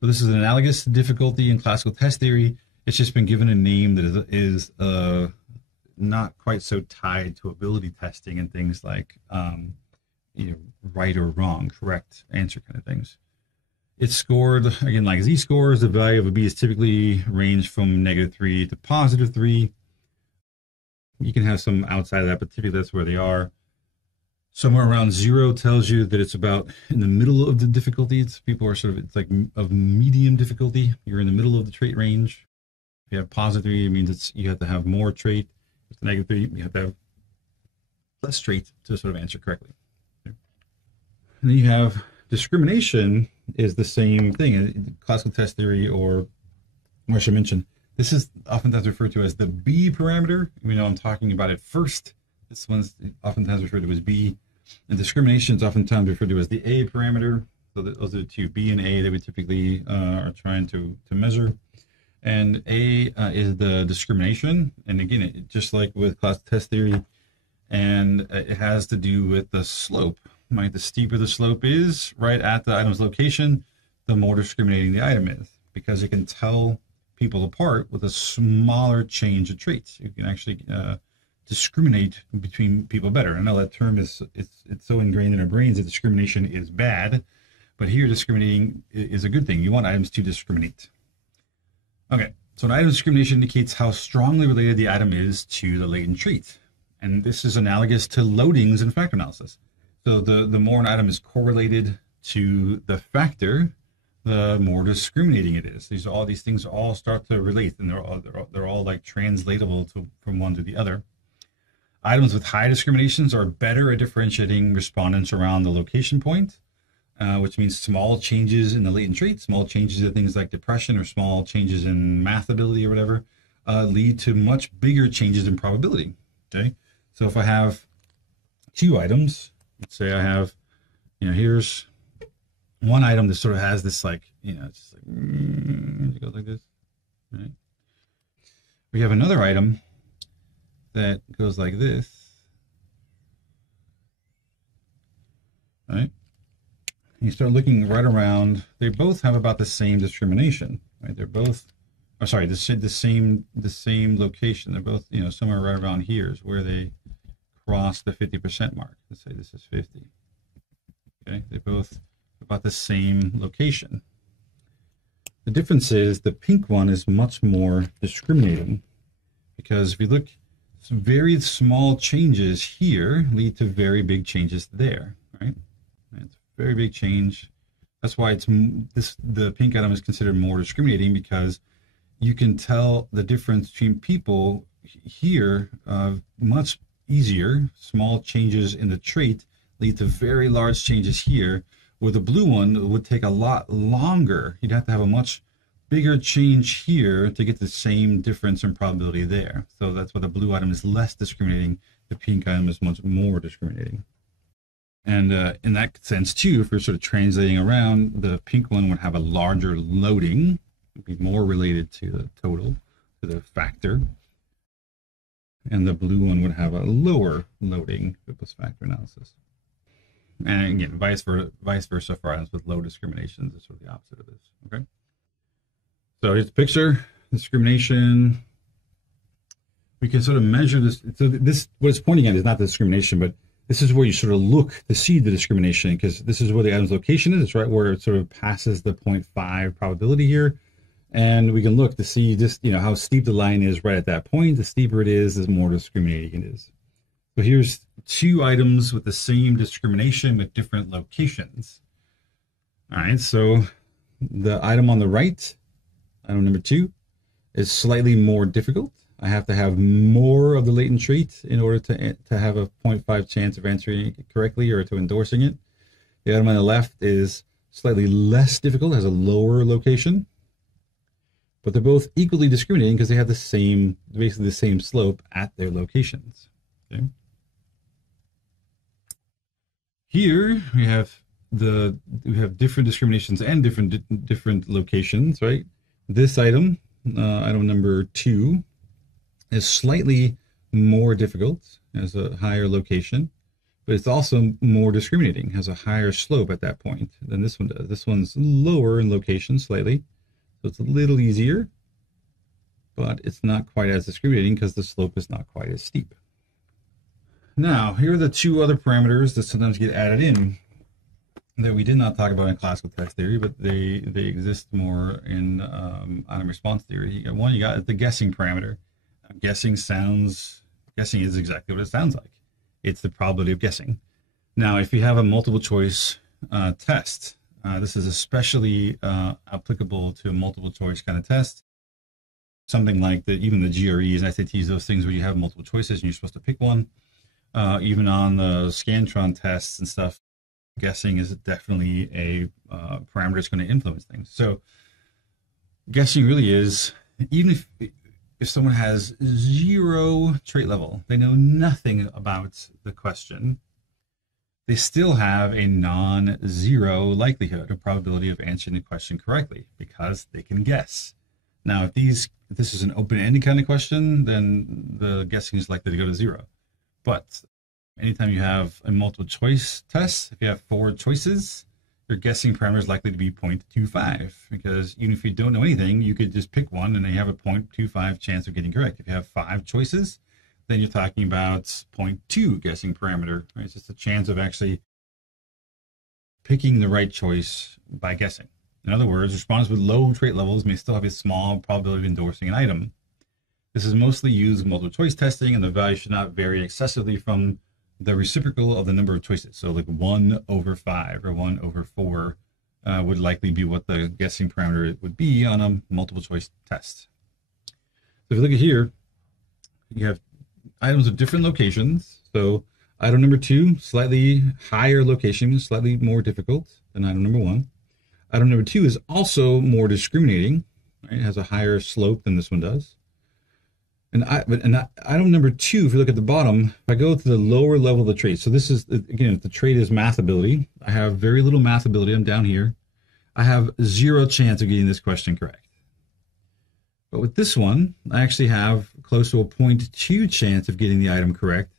So this is an analogous to difficulty in classical test theory. It's just been given a name that is not quite so tied to ability testing and things like right or wrong, correct answer kind of things. It's scored, again, like z-scores. The value of a B is typically range from -3 to +3. You can have some outside of that, but typically that's where they are. Somewhere around 0 tells you that it's about in the middle of the difficulties. People are it's like of medium difficulty. You're in the middle of the trait range. If you have +3, it means you have to have more trait. If it's -3, you have to have less trait to sort of answer correctly. And then you have discrimination is the same thing. Classical test theory, or I should mention, this is oftentimes referred to as the B parameter. We know I'm talking about it first. This one's oftentimes referred to as B. And discrimination is oftentimes referred to as the A parameter. So those are the two, B and A, that we typically are trying to measure. And A is the discrimination. And again, just like with classical test theory, and it has to do with the slope. Right? The steeper the slope is right at the item's location, the more discriminating the item is, because it can tell people apart with a smaller change of traits. You can actually discriminate between people better. I know that term it's so ingrained in our brains that discrimination is bad, but here discriminating is a good thing. You want items to discriminate. Okay, so an item discrimination indicates how strongly related the item is to the latent trait. And this is analogous to loadings in factor analysis. So the more an item is correlated to the factor, the more discriminating it is. These things all start to relate, and they're all like translatable from one to the other. Items with high discriminations are better at differentiating respondents around the location point, which means small changes in the latent trait, small changes in things like depression, or small changes in math ability or whatever, lead to much bigger changes in probability. Okay, so if I have 2 items, let's say I have, here's one item that sort of has this like, you know, it's just like, it goes like this, right? We have another item that goes like this, right? You start looking right around, they both have about the same discrimination, right? They're both, oh, sorry, the same location. They're both, you know, somewhere right around here is where they cross the 50% mark. Let's say this is 50. Okay, they both about the same location. The difference is the pink one is much more discriminating, because if you look, some very small changes here lead to very big changes there, right? It's a very big change. That's why it's the pink item is considered more discriminating, because you can tell the difference between people here much easier. Small changes in the trait lead to very large changes here. With the blue one, it would take a lot longer. You'd have to have a much bigger change here to get the same difference in probability there. So that's why the blue item is less discriminating. The pink item is much more discriminating. And in that sense too, if we're sort of translating around, the pink one would have a larger loading, would be more related to the total, to the factor. And the blue one would have a lower loading with this factor analysis. And again, vice versa for items with low discriminations is sort of the opposite of this. Okay. So here's the picture, discrimination. We can sort of measure this. So this, what it's pointing at is not the discrimination, but this is where you sort of look to see the discrimination, because this is where the item's location is. It's right where it sort of passes the 0.5 probability here. And we can look to see just, you know, how steep the line is right at that point. The steeper it is, the more discriminating it is. So here's two items with the same discrimination with different locations. All right, so the item on the right, item number 2, is slightly more difficult. I have to have more of the latent trait in order to have a 0.5 chance of answering it correctly or to endorsing it. The item on the left is slightly less difficult, has a lower location, but they're both equally discriminating because they have the same, basically the same slope at their locations. Okay. Here we have different discriminations and different locations, right? This item, item number 2, is slightly more difficult, has a higher location, but it's also more discriminating, has a higher slope at that point than this one does. This one's lower in location slightly, so it's a little easier, but it's not quite as discriminating because the slope is not quite as steep. Now, here are the 2 other parameters that sometimes get added in that we did not talk about in classical test theory, but they exist more in item response theory. You got the guessing parameter. Guessing is exactly what it sounds like. It's the probability of guessing. Now, if you have a multiple choice test, this is especially applicable to a multiple choice kind of test. Something like even the GREs and SATs, those things where you have multiple choices and you're supposed to pick one. Even on the Scantron tests and stuff, guessing is definitely a parameter that's going to influence things. So guessing really is, even if someone has 0 trait level, they know nothing about the question, they still have a non-zero likelihood or probability of answering the question correctly because they can guess. Now, if this is an open-ended kind of question, then the guessing is likely to go to 0. But anytime you have a multiple choice test, if you have 4 choices, your guessing parameter is likely to be 0.25, because even if you don't know anything, you could just pick one and they have a 0.25 chance of getting correct. If you have 5 choices, then you're talking about 0.2 guessing parameter, right? It's just a chance of actually picking the right choice by guessing. In other words, respondents with low trait levels may still have a small probability of endorsing an item. This is mostly used in multiple choice testing, and the value should not vary excessively from the reciprocal of the number of choices. So like 1/5 or 1/4 would likely be what the guessing parameter would be on a multiple choice test. So if you look at here, you have items of different locations. So item number 2, slightly higher location, slightly more difficult than item number 1. Item number 2 is also more discriminating, right? It has a higher slope than this one does. And item number 2, if you look at the bottom, if I go to the lower level of the trait, so this is, again, the trait is math ability. I have very little math ability. I'm down here. I have 0 chance of getting this question correct. But with this one, I actually have close to a 0.2 chance of getting the item correct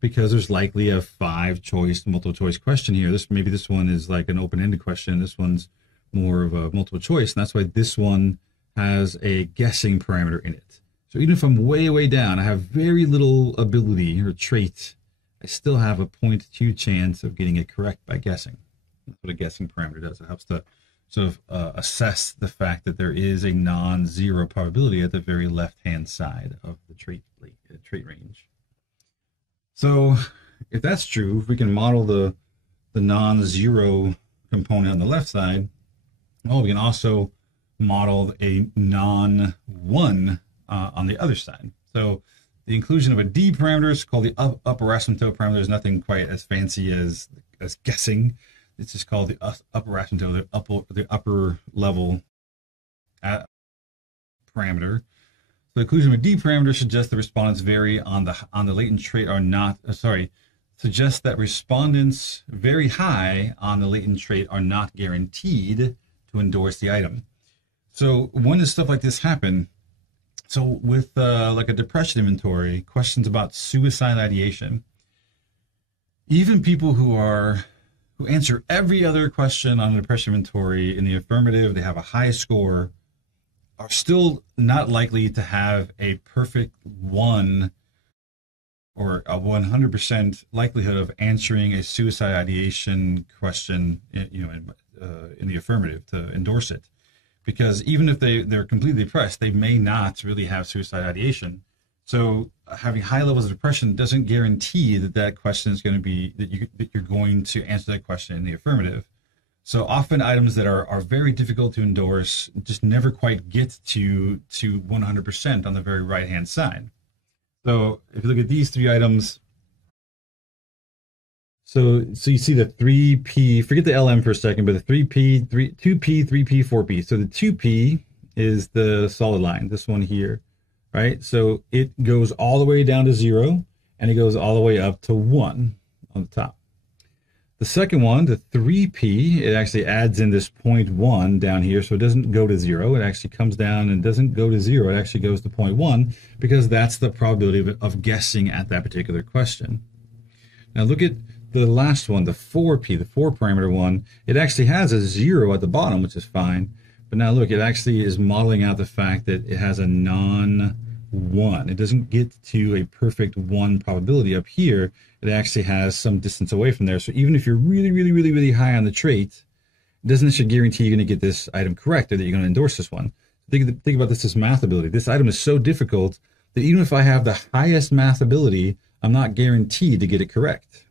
because there's likely a 5-choice, multiple choice question here. Maybe this one is like an open-ended question. This one's more of a multiple choice. And that's why this one has a guessing parameter in it. So even if I'm way, way down, I have very little ability or trait, I still have a 0.2 chance of getting it correct by guessing. That's what a guessing parameter does. It helps to sort of assess the fact that there is a non-zero probability at the very left-hand side of the trait range. So if that's true, if we can model the non-zero component on the left side, well, we can also model a non-1 on the other side. So the inclusion of a D parameter is called the upper asymptote parameter. There's nothing quite as fancy as guessing. It's just called the upper asymptote, the upper level parameter. So the inclusion of a D parameter suggests the respondents vary on the latent trait are not, suggests that respondents very high on the latent trait are not guaranteed to endorse the item. So when does stuff like this happen? So with like a depression inventory, questions about suicide ideation, even people who answer every other question on a depression inventory in the affirmative, they have a high score, are still not likely to have a perfect 1 or a 100% likelihood of answering a suicide ideation question, in the affirmative to endorse it. Because even if they're completely depressed, they may not really have suicide ideation. So having high levels of depression doesn't guarantee that question is going to be, that you're going to answer that question in the affirmative. So often items that are very difficult to endorse just never quite get to 100% on the very right-hand side. So if you look at these 3 items, so you see the 3P, forget the LM for a second, but the 2P, 3P, 4P. So the 2P is the solid line, this one here, right? So it goes all the way down to 0, and it goes all the way up to 1 on the top. The second one, the 3P, it actually adds in this 0.1 down here, so it doesn't go to 0. It actually comes down and doesn't go to 0. It actually goes to 0.1 because that's the probability of guessing at that particular question. Now look at the last one, the 4P, the 4 parameter one. It actually has a 0 at the bottom, which is fine. But now look, it actually is modeling out the fact that it has a non-1. It doesn't get to a perfect 1 probability up here. It actually has some distance away from there. So even if you're really, really, really, really high on the trait, it doesn't necessarily guarantee you're going to get this item correct or that you're going to endorse this one. Think about this as math ability. This item is so difficult that even if I have the highest math ability, I'm not guaranteed to get it correct.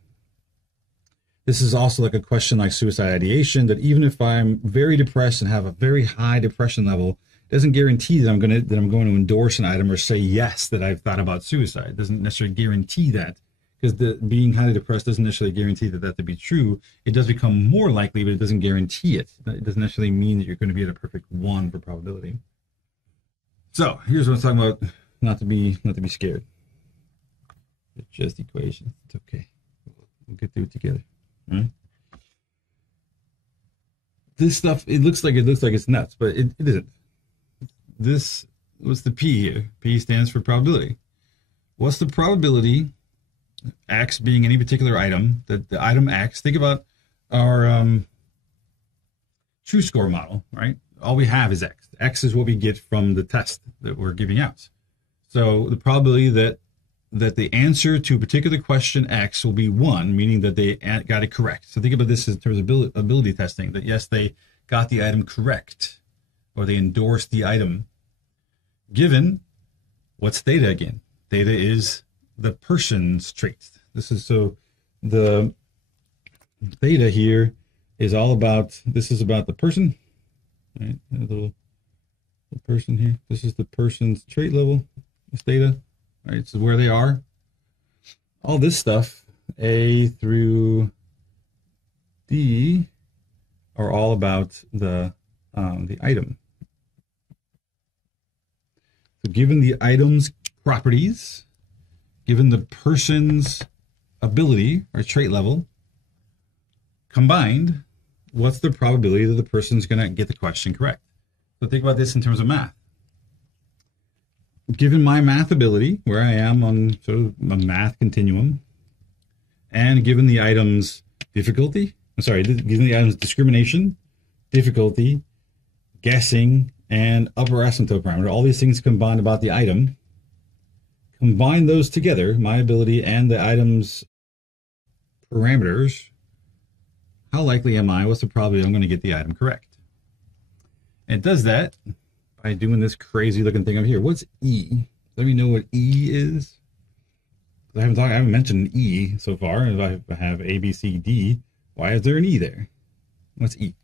This is also like a question like suicide ideation, that even if I'm very depressed and have a very high depression level, it doesn't guarantee that I'm going to endorse an item or say yes that I've thought about suicide. It doesn't necessarily guarantee that, because being highly depressed doesn't necessarily guarantee that to be true. It does become more likely, but it doesn't guarantee it. It doesn't necessarily mean that you're going to be at a perfect 1 for probability. So here's what I'm talking about. Not to be scared. It's just equations. It's okay. We'll get through it together. Right? This stuff, it looks like it's nuts, but it isn't. This, what's the P here? P stands for probability. What's the probability, X being any particular item, that the item X, think about our true score model, right? All we have is X. X is what we get from the test that we're giving out. So the probability that the answer to a particular question X will be 1, meaning that they got it correct. So think about this in terms of ability testing, that yes, they got the item correct, or they endorsed the item. Given, what's theta again? Theta is the person's trait. This is, so the theta here is all about, this is about the person, right? The person here. This is the person's trait level, this theta. Right, so where they are, all this stuff, A through D, are all about the item. So given the item's properties, given the person's ability or trait level, combined, what's the probability that the person's going to get the question correct? So think about this in terms of math. Given my math ability, where I am on sort of a math continuum, and given the item's difficulty, given the item's discrimination, difficulty, guessing, and upper asymptote parameter, all these things combined about the item, combine those together, my ability and the item's parameters, how likely am I, what's the probability I'm going to get the item correct? And it does that by doing this crazy looking thing over here. What's E? Let me know what E is. I haven't mentioned E so far. If I have A, B, C, D, why is there an E there? What's E?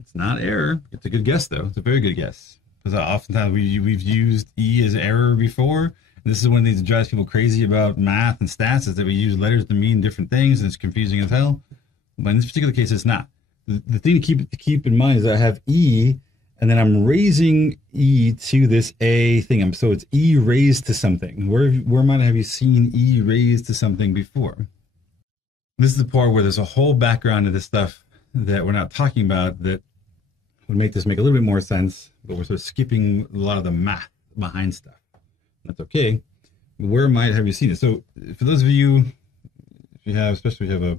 It's not error. It's a good guess, though. It's a very good guess. Because oftentimes we've used E as error before. And this is one of the things that drives people crazy about math and stats, is that we use letters to mean different things, and it's confusing as hell. But in this particular case, it's not. The thing to keep in mind is that I have E, and then I'm raising E to this A thing. So it's E raised to something. Where might have you seen E raised to something before? This is the part where there's a whole background to this stuff that we're not talking about that would make this make a little bit more sense, but we're sort of skipping a lot of the math behind stuff. That's okay. Where might have you seen it? So for those of you, if you have, especially if you have a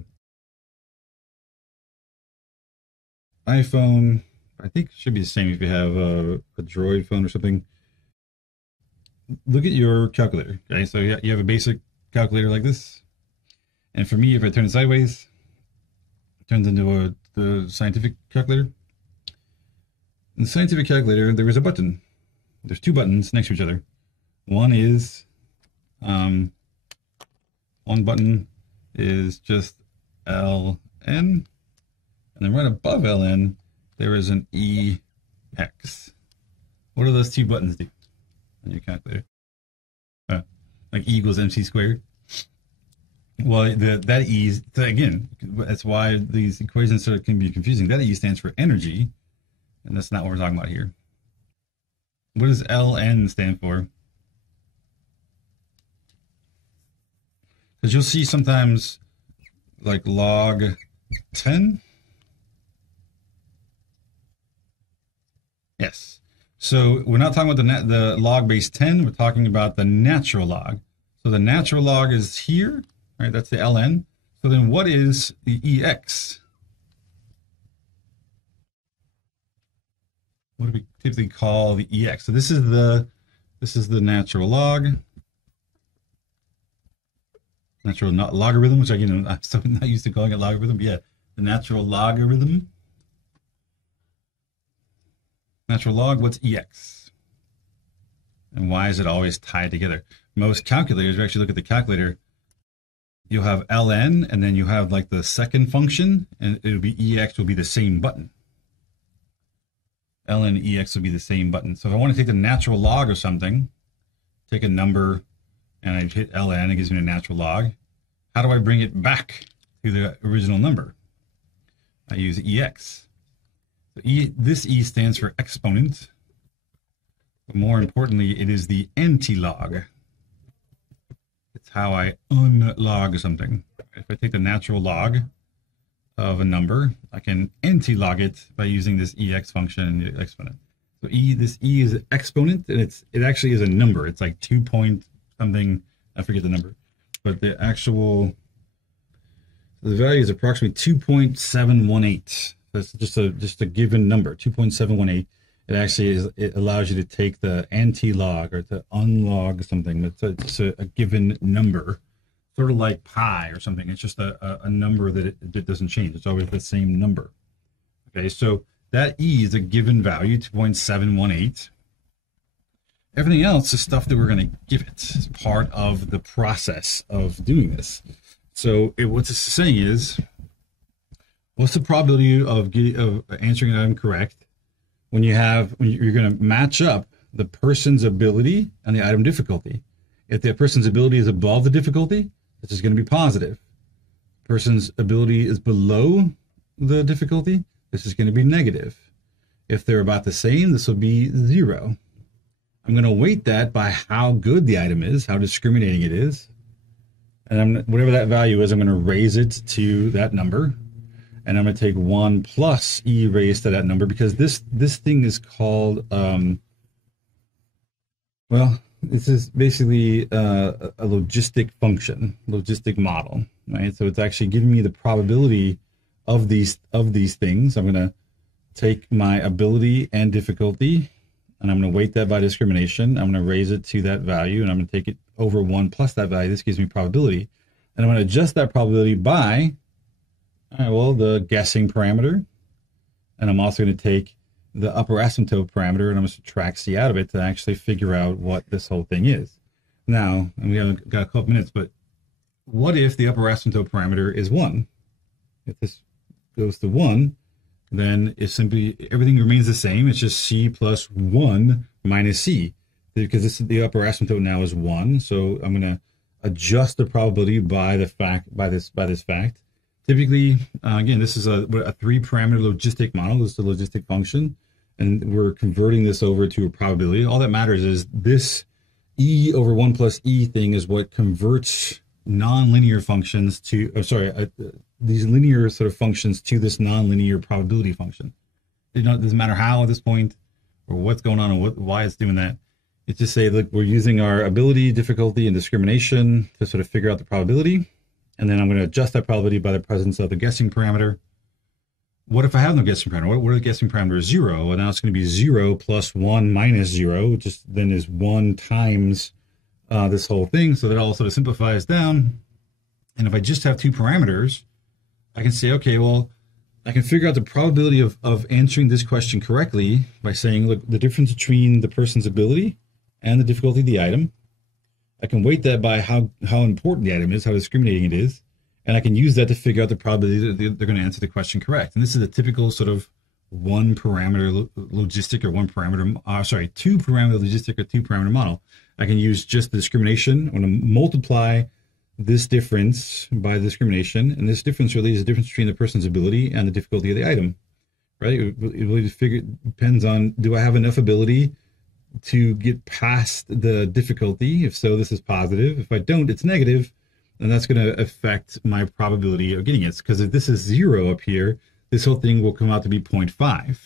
iPhone, I think it should be the same if you have a Droid phone or something. Look at your calculator. Okay, so you have a basic calculator like this, and for me, if I turn it sideways, it turns into the scientific calculator. In the scientific calculator, there is a button. There's two buttons next to each other. One is, one button is just LN, and then right above LN, there is an EX. What do those two buttons do on your calculator? Like E equals MC squared. Well, that E, again, that's why these equations sort of can be confusing. That E stands for energy, and that's not what we're talking about here. What does LN stand for? Because you'll see sometimes like log 10. Yes. So we're not talking about the log base 10. We're talking about the natural log. So the natural log is here, right? That's the ln. So then what is the ex? What do we typically call the ex? So this is the natural log. Natural logarithm, which I'm so not used to calling it logarithm. But yeah, the natural logarithm. Natural log, what's EX? And why is it always tied together? Most calculators, we actually look at the calculator, you'll have ln, and then you have like the second function, and it'll be EX will be the same button. ln EX will be the same button. So if I want to take the natural log of something, take a number, and I hit ln, it gives me a natural log. How do I bring it back to the original number? I use EX. So this E stands for exponent, but more importantly, it is the anti-log. It's how I unlog something. If I take the natural log of a number, I can anti-log it by using this EX function and the exponent. So this E is an exponent, and it actually is a number. It's like 2 point something, I forget the number, but the value is approximately 2.718. That's just a given number, 2.718. It actually it allows you to take the anti-log or to unlog something. It's a given number, sort of like pi or something. It's just a number that it doesn't change. It's always the same number. Okay, so that E is a given value, 2.718. Everything else is stuff that we're going to give it as part of the process of doing this. So what this is saying is, what's the probability of answering an item correct when you're going to match up the person's ability and the item difficulty? If the person's ability is above the difficulty, this is going to be positive. Person's ability is below the difficulty, this is going to be negative. If they're about the same, this will be 0. I'm going to weight that by how good the item is, how discriminating it is. And whatever that value is, I'm going to raise it to that number. And I'm going to take 1 plus e raised to that number, because this thing is called, well, this is basically a logistic function, logistic model, right? So it's actually giving me the probability of these things. I'm going to take my ability and difficulty, and I'm going to weight that by discrimination. I'm going to raise it to that value, and I'm going to take it over 1 plus that value. This gives me probability. And I'm going to adjust that probability by, all right, well, the guessing parameter. And I'm also going to take the upper asymptote parameter, and I'm going to subtract C out of it to actually figure out what this whole thing is. Now, and we have got a couple minutes, but what if the upper asymptote parameter is 1? If this goes to 1, then it's simply, everything remains the same. It's just C plus 1 minus C, because this is the upper asymptote now is 1. So I'm going to adjust the probability by the fact, by this fact. Typically, again, this is a 3-parameter logistic model. This is a logistic function, and we're converting this over to a probability. All that matters is this E over 1 plus E thing is what converts nonlinear functions to, these linear sort of functions to this nonlinear probability function. It doesn't matter how at this point or what's going on and why it's doing that. It's just say, look, we're using our ability, difficulty, and discrimination to sort of figure out the probability. And then I'm going to adjust that probability by the presence of the guessing parameter. What if I have no guessing parameter? What if the guessing parameter is 0? Well, now it's going to be 0 plus 1 minus 0, which just then is 1 times this whole thing. So that all sort of simplifies down. And if I just have 2 parameters, I can say, okay, well, I can figure out the probability of answering this question correctly by saying, look, the difference between the person's ability and the difficulty of the item. I can weight that by how important the item is, how discriminating it is, and I can use that to figure out the probability that they're going to answer the question correct. And this is a typical sort of 1-parameter logistic or 2-parameter logistic or 2-parameter model. I can use just the discrimination. I'm going to multiply this difference by the discrimination, and this difference really is the difference between the person's ability and the difficulty of the item, right? It really depends on, do I have enough ability to get past the difficulty? If so, this is positive. If I don't, it's negative, and that's going to affect my probability of getting it. Because if this is 0 up here, this whole thing will come out to be 0.5,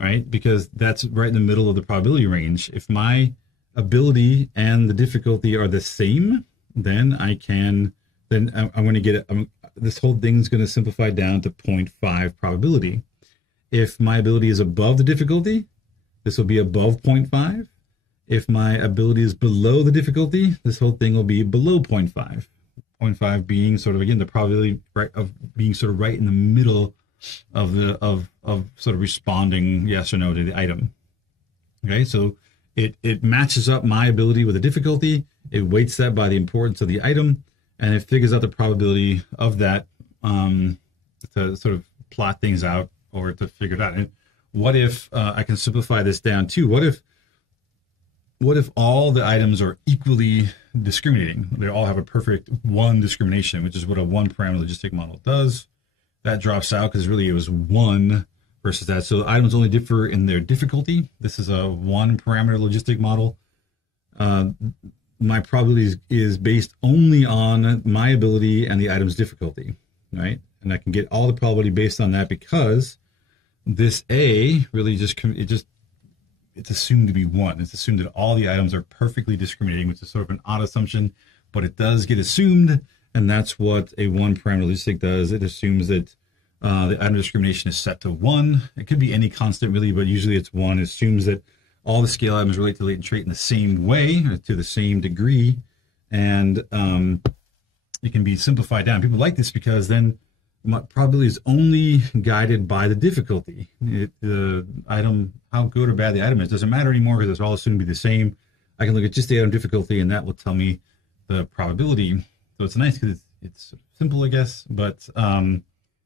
right? Because that's right in the middle of the probability range. If my ability and the difficulty are the same, then I'm going to get it. This whole thing is going to simplify down to 0.5 probability. If my ability is above the difficulty, this will be above 0.5. If my ability is below the difficulty, this whole thing will be below 0.5. 0.5 being sort of, again, the probability of being sort of right in the middle of the sort of responding yes or no to the item. Okay, so it matches up my ability with the difficulty. It weights that by the importance of the item, and it figures out the probability of that to sort of plot things out or to figure it out. And what if I can simplify this down too? What if all the items are equally discriminating? They all have a perfect 1 discrimination, which is what a 1-parameter logistic model does. That drops out because really it was 1 versus that. So the items only differ in their difficulty. This is a 1-parameter logistic model. My probability is based only on my ability and the item's difficulty, right? And I can get all the probability based on that because this A really it's assumed to be 1. It's assumed that all the items are perfectly discriminating, which is sort of an odd assumption, but it does get assumed, and that's what a 1-parameter logistic does. It assumes that the item discrimination is set to 1. It could be any constant really, but usually it's 1. It assumes that all the scale items relate to latent trait in the same way, or to the same degree, and it can be simplified down. People like this because then my probability is only guided by the difficulty. The item, how good or bad the item is, doesn't matter anymore because it's all assumed to be the same. I can look at just the item difficulty, and that will tell me the probability. So it's nice because it's simple, I guess, but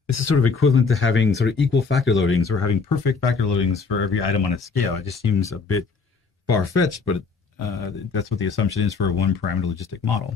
this is sort of equivalent to having sort of equal factor loadings or having perfect factor loadings for every item on a scale. It just seems a bit far-fetched, but that's what the assumption is for a 1-parameter logistic model.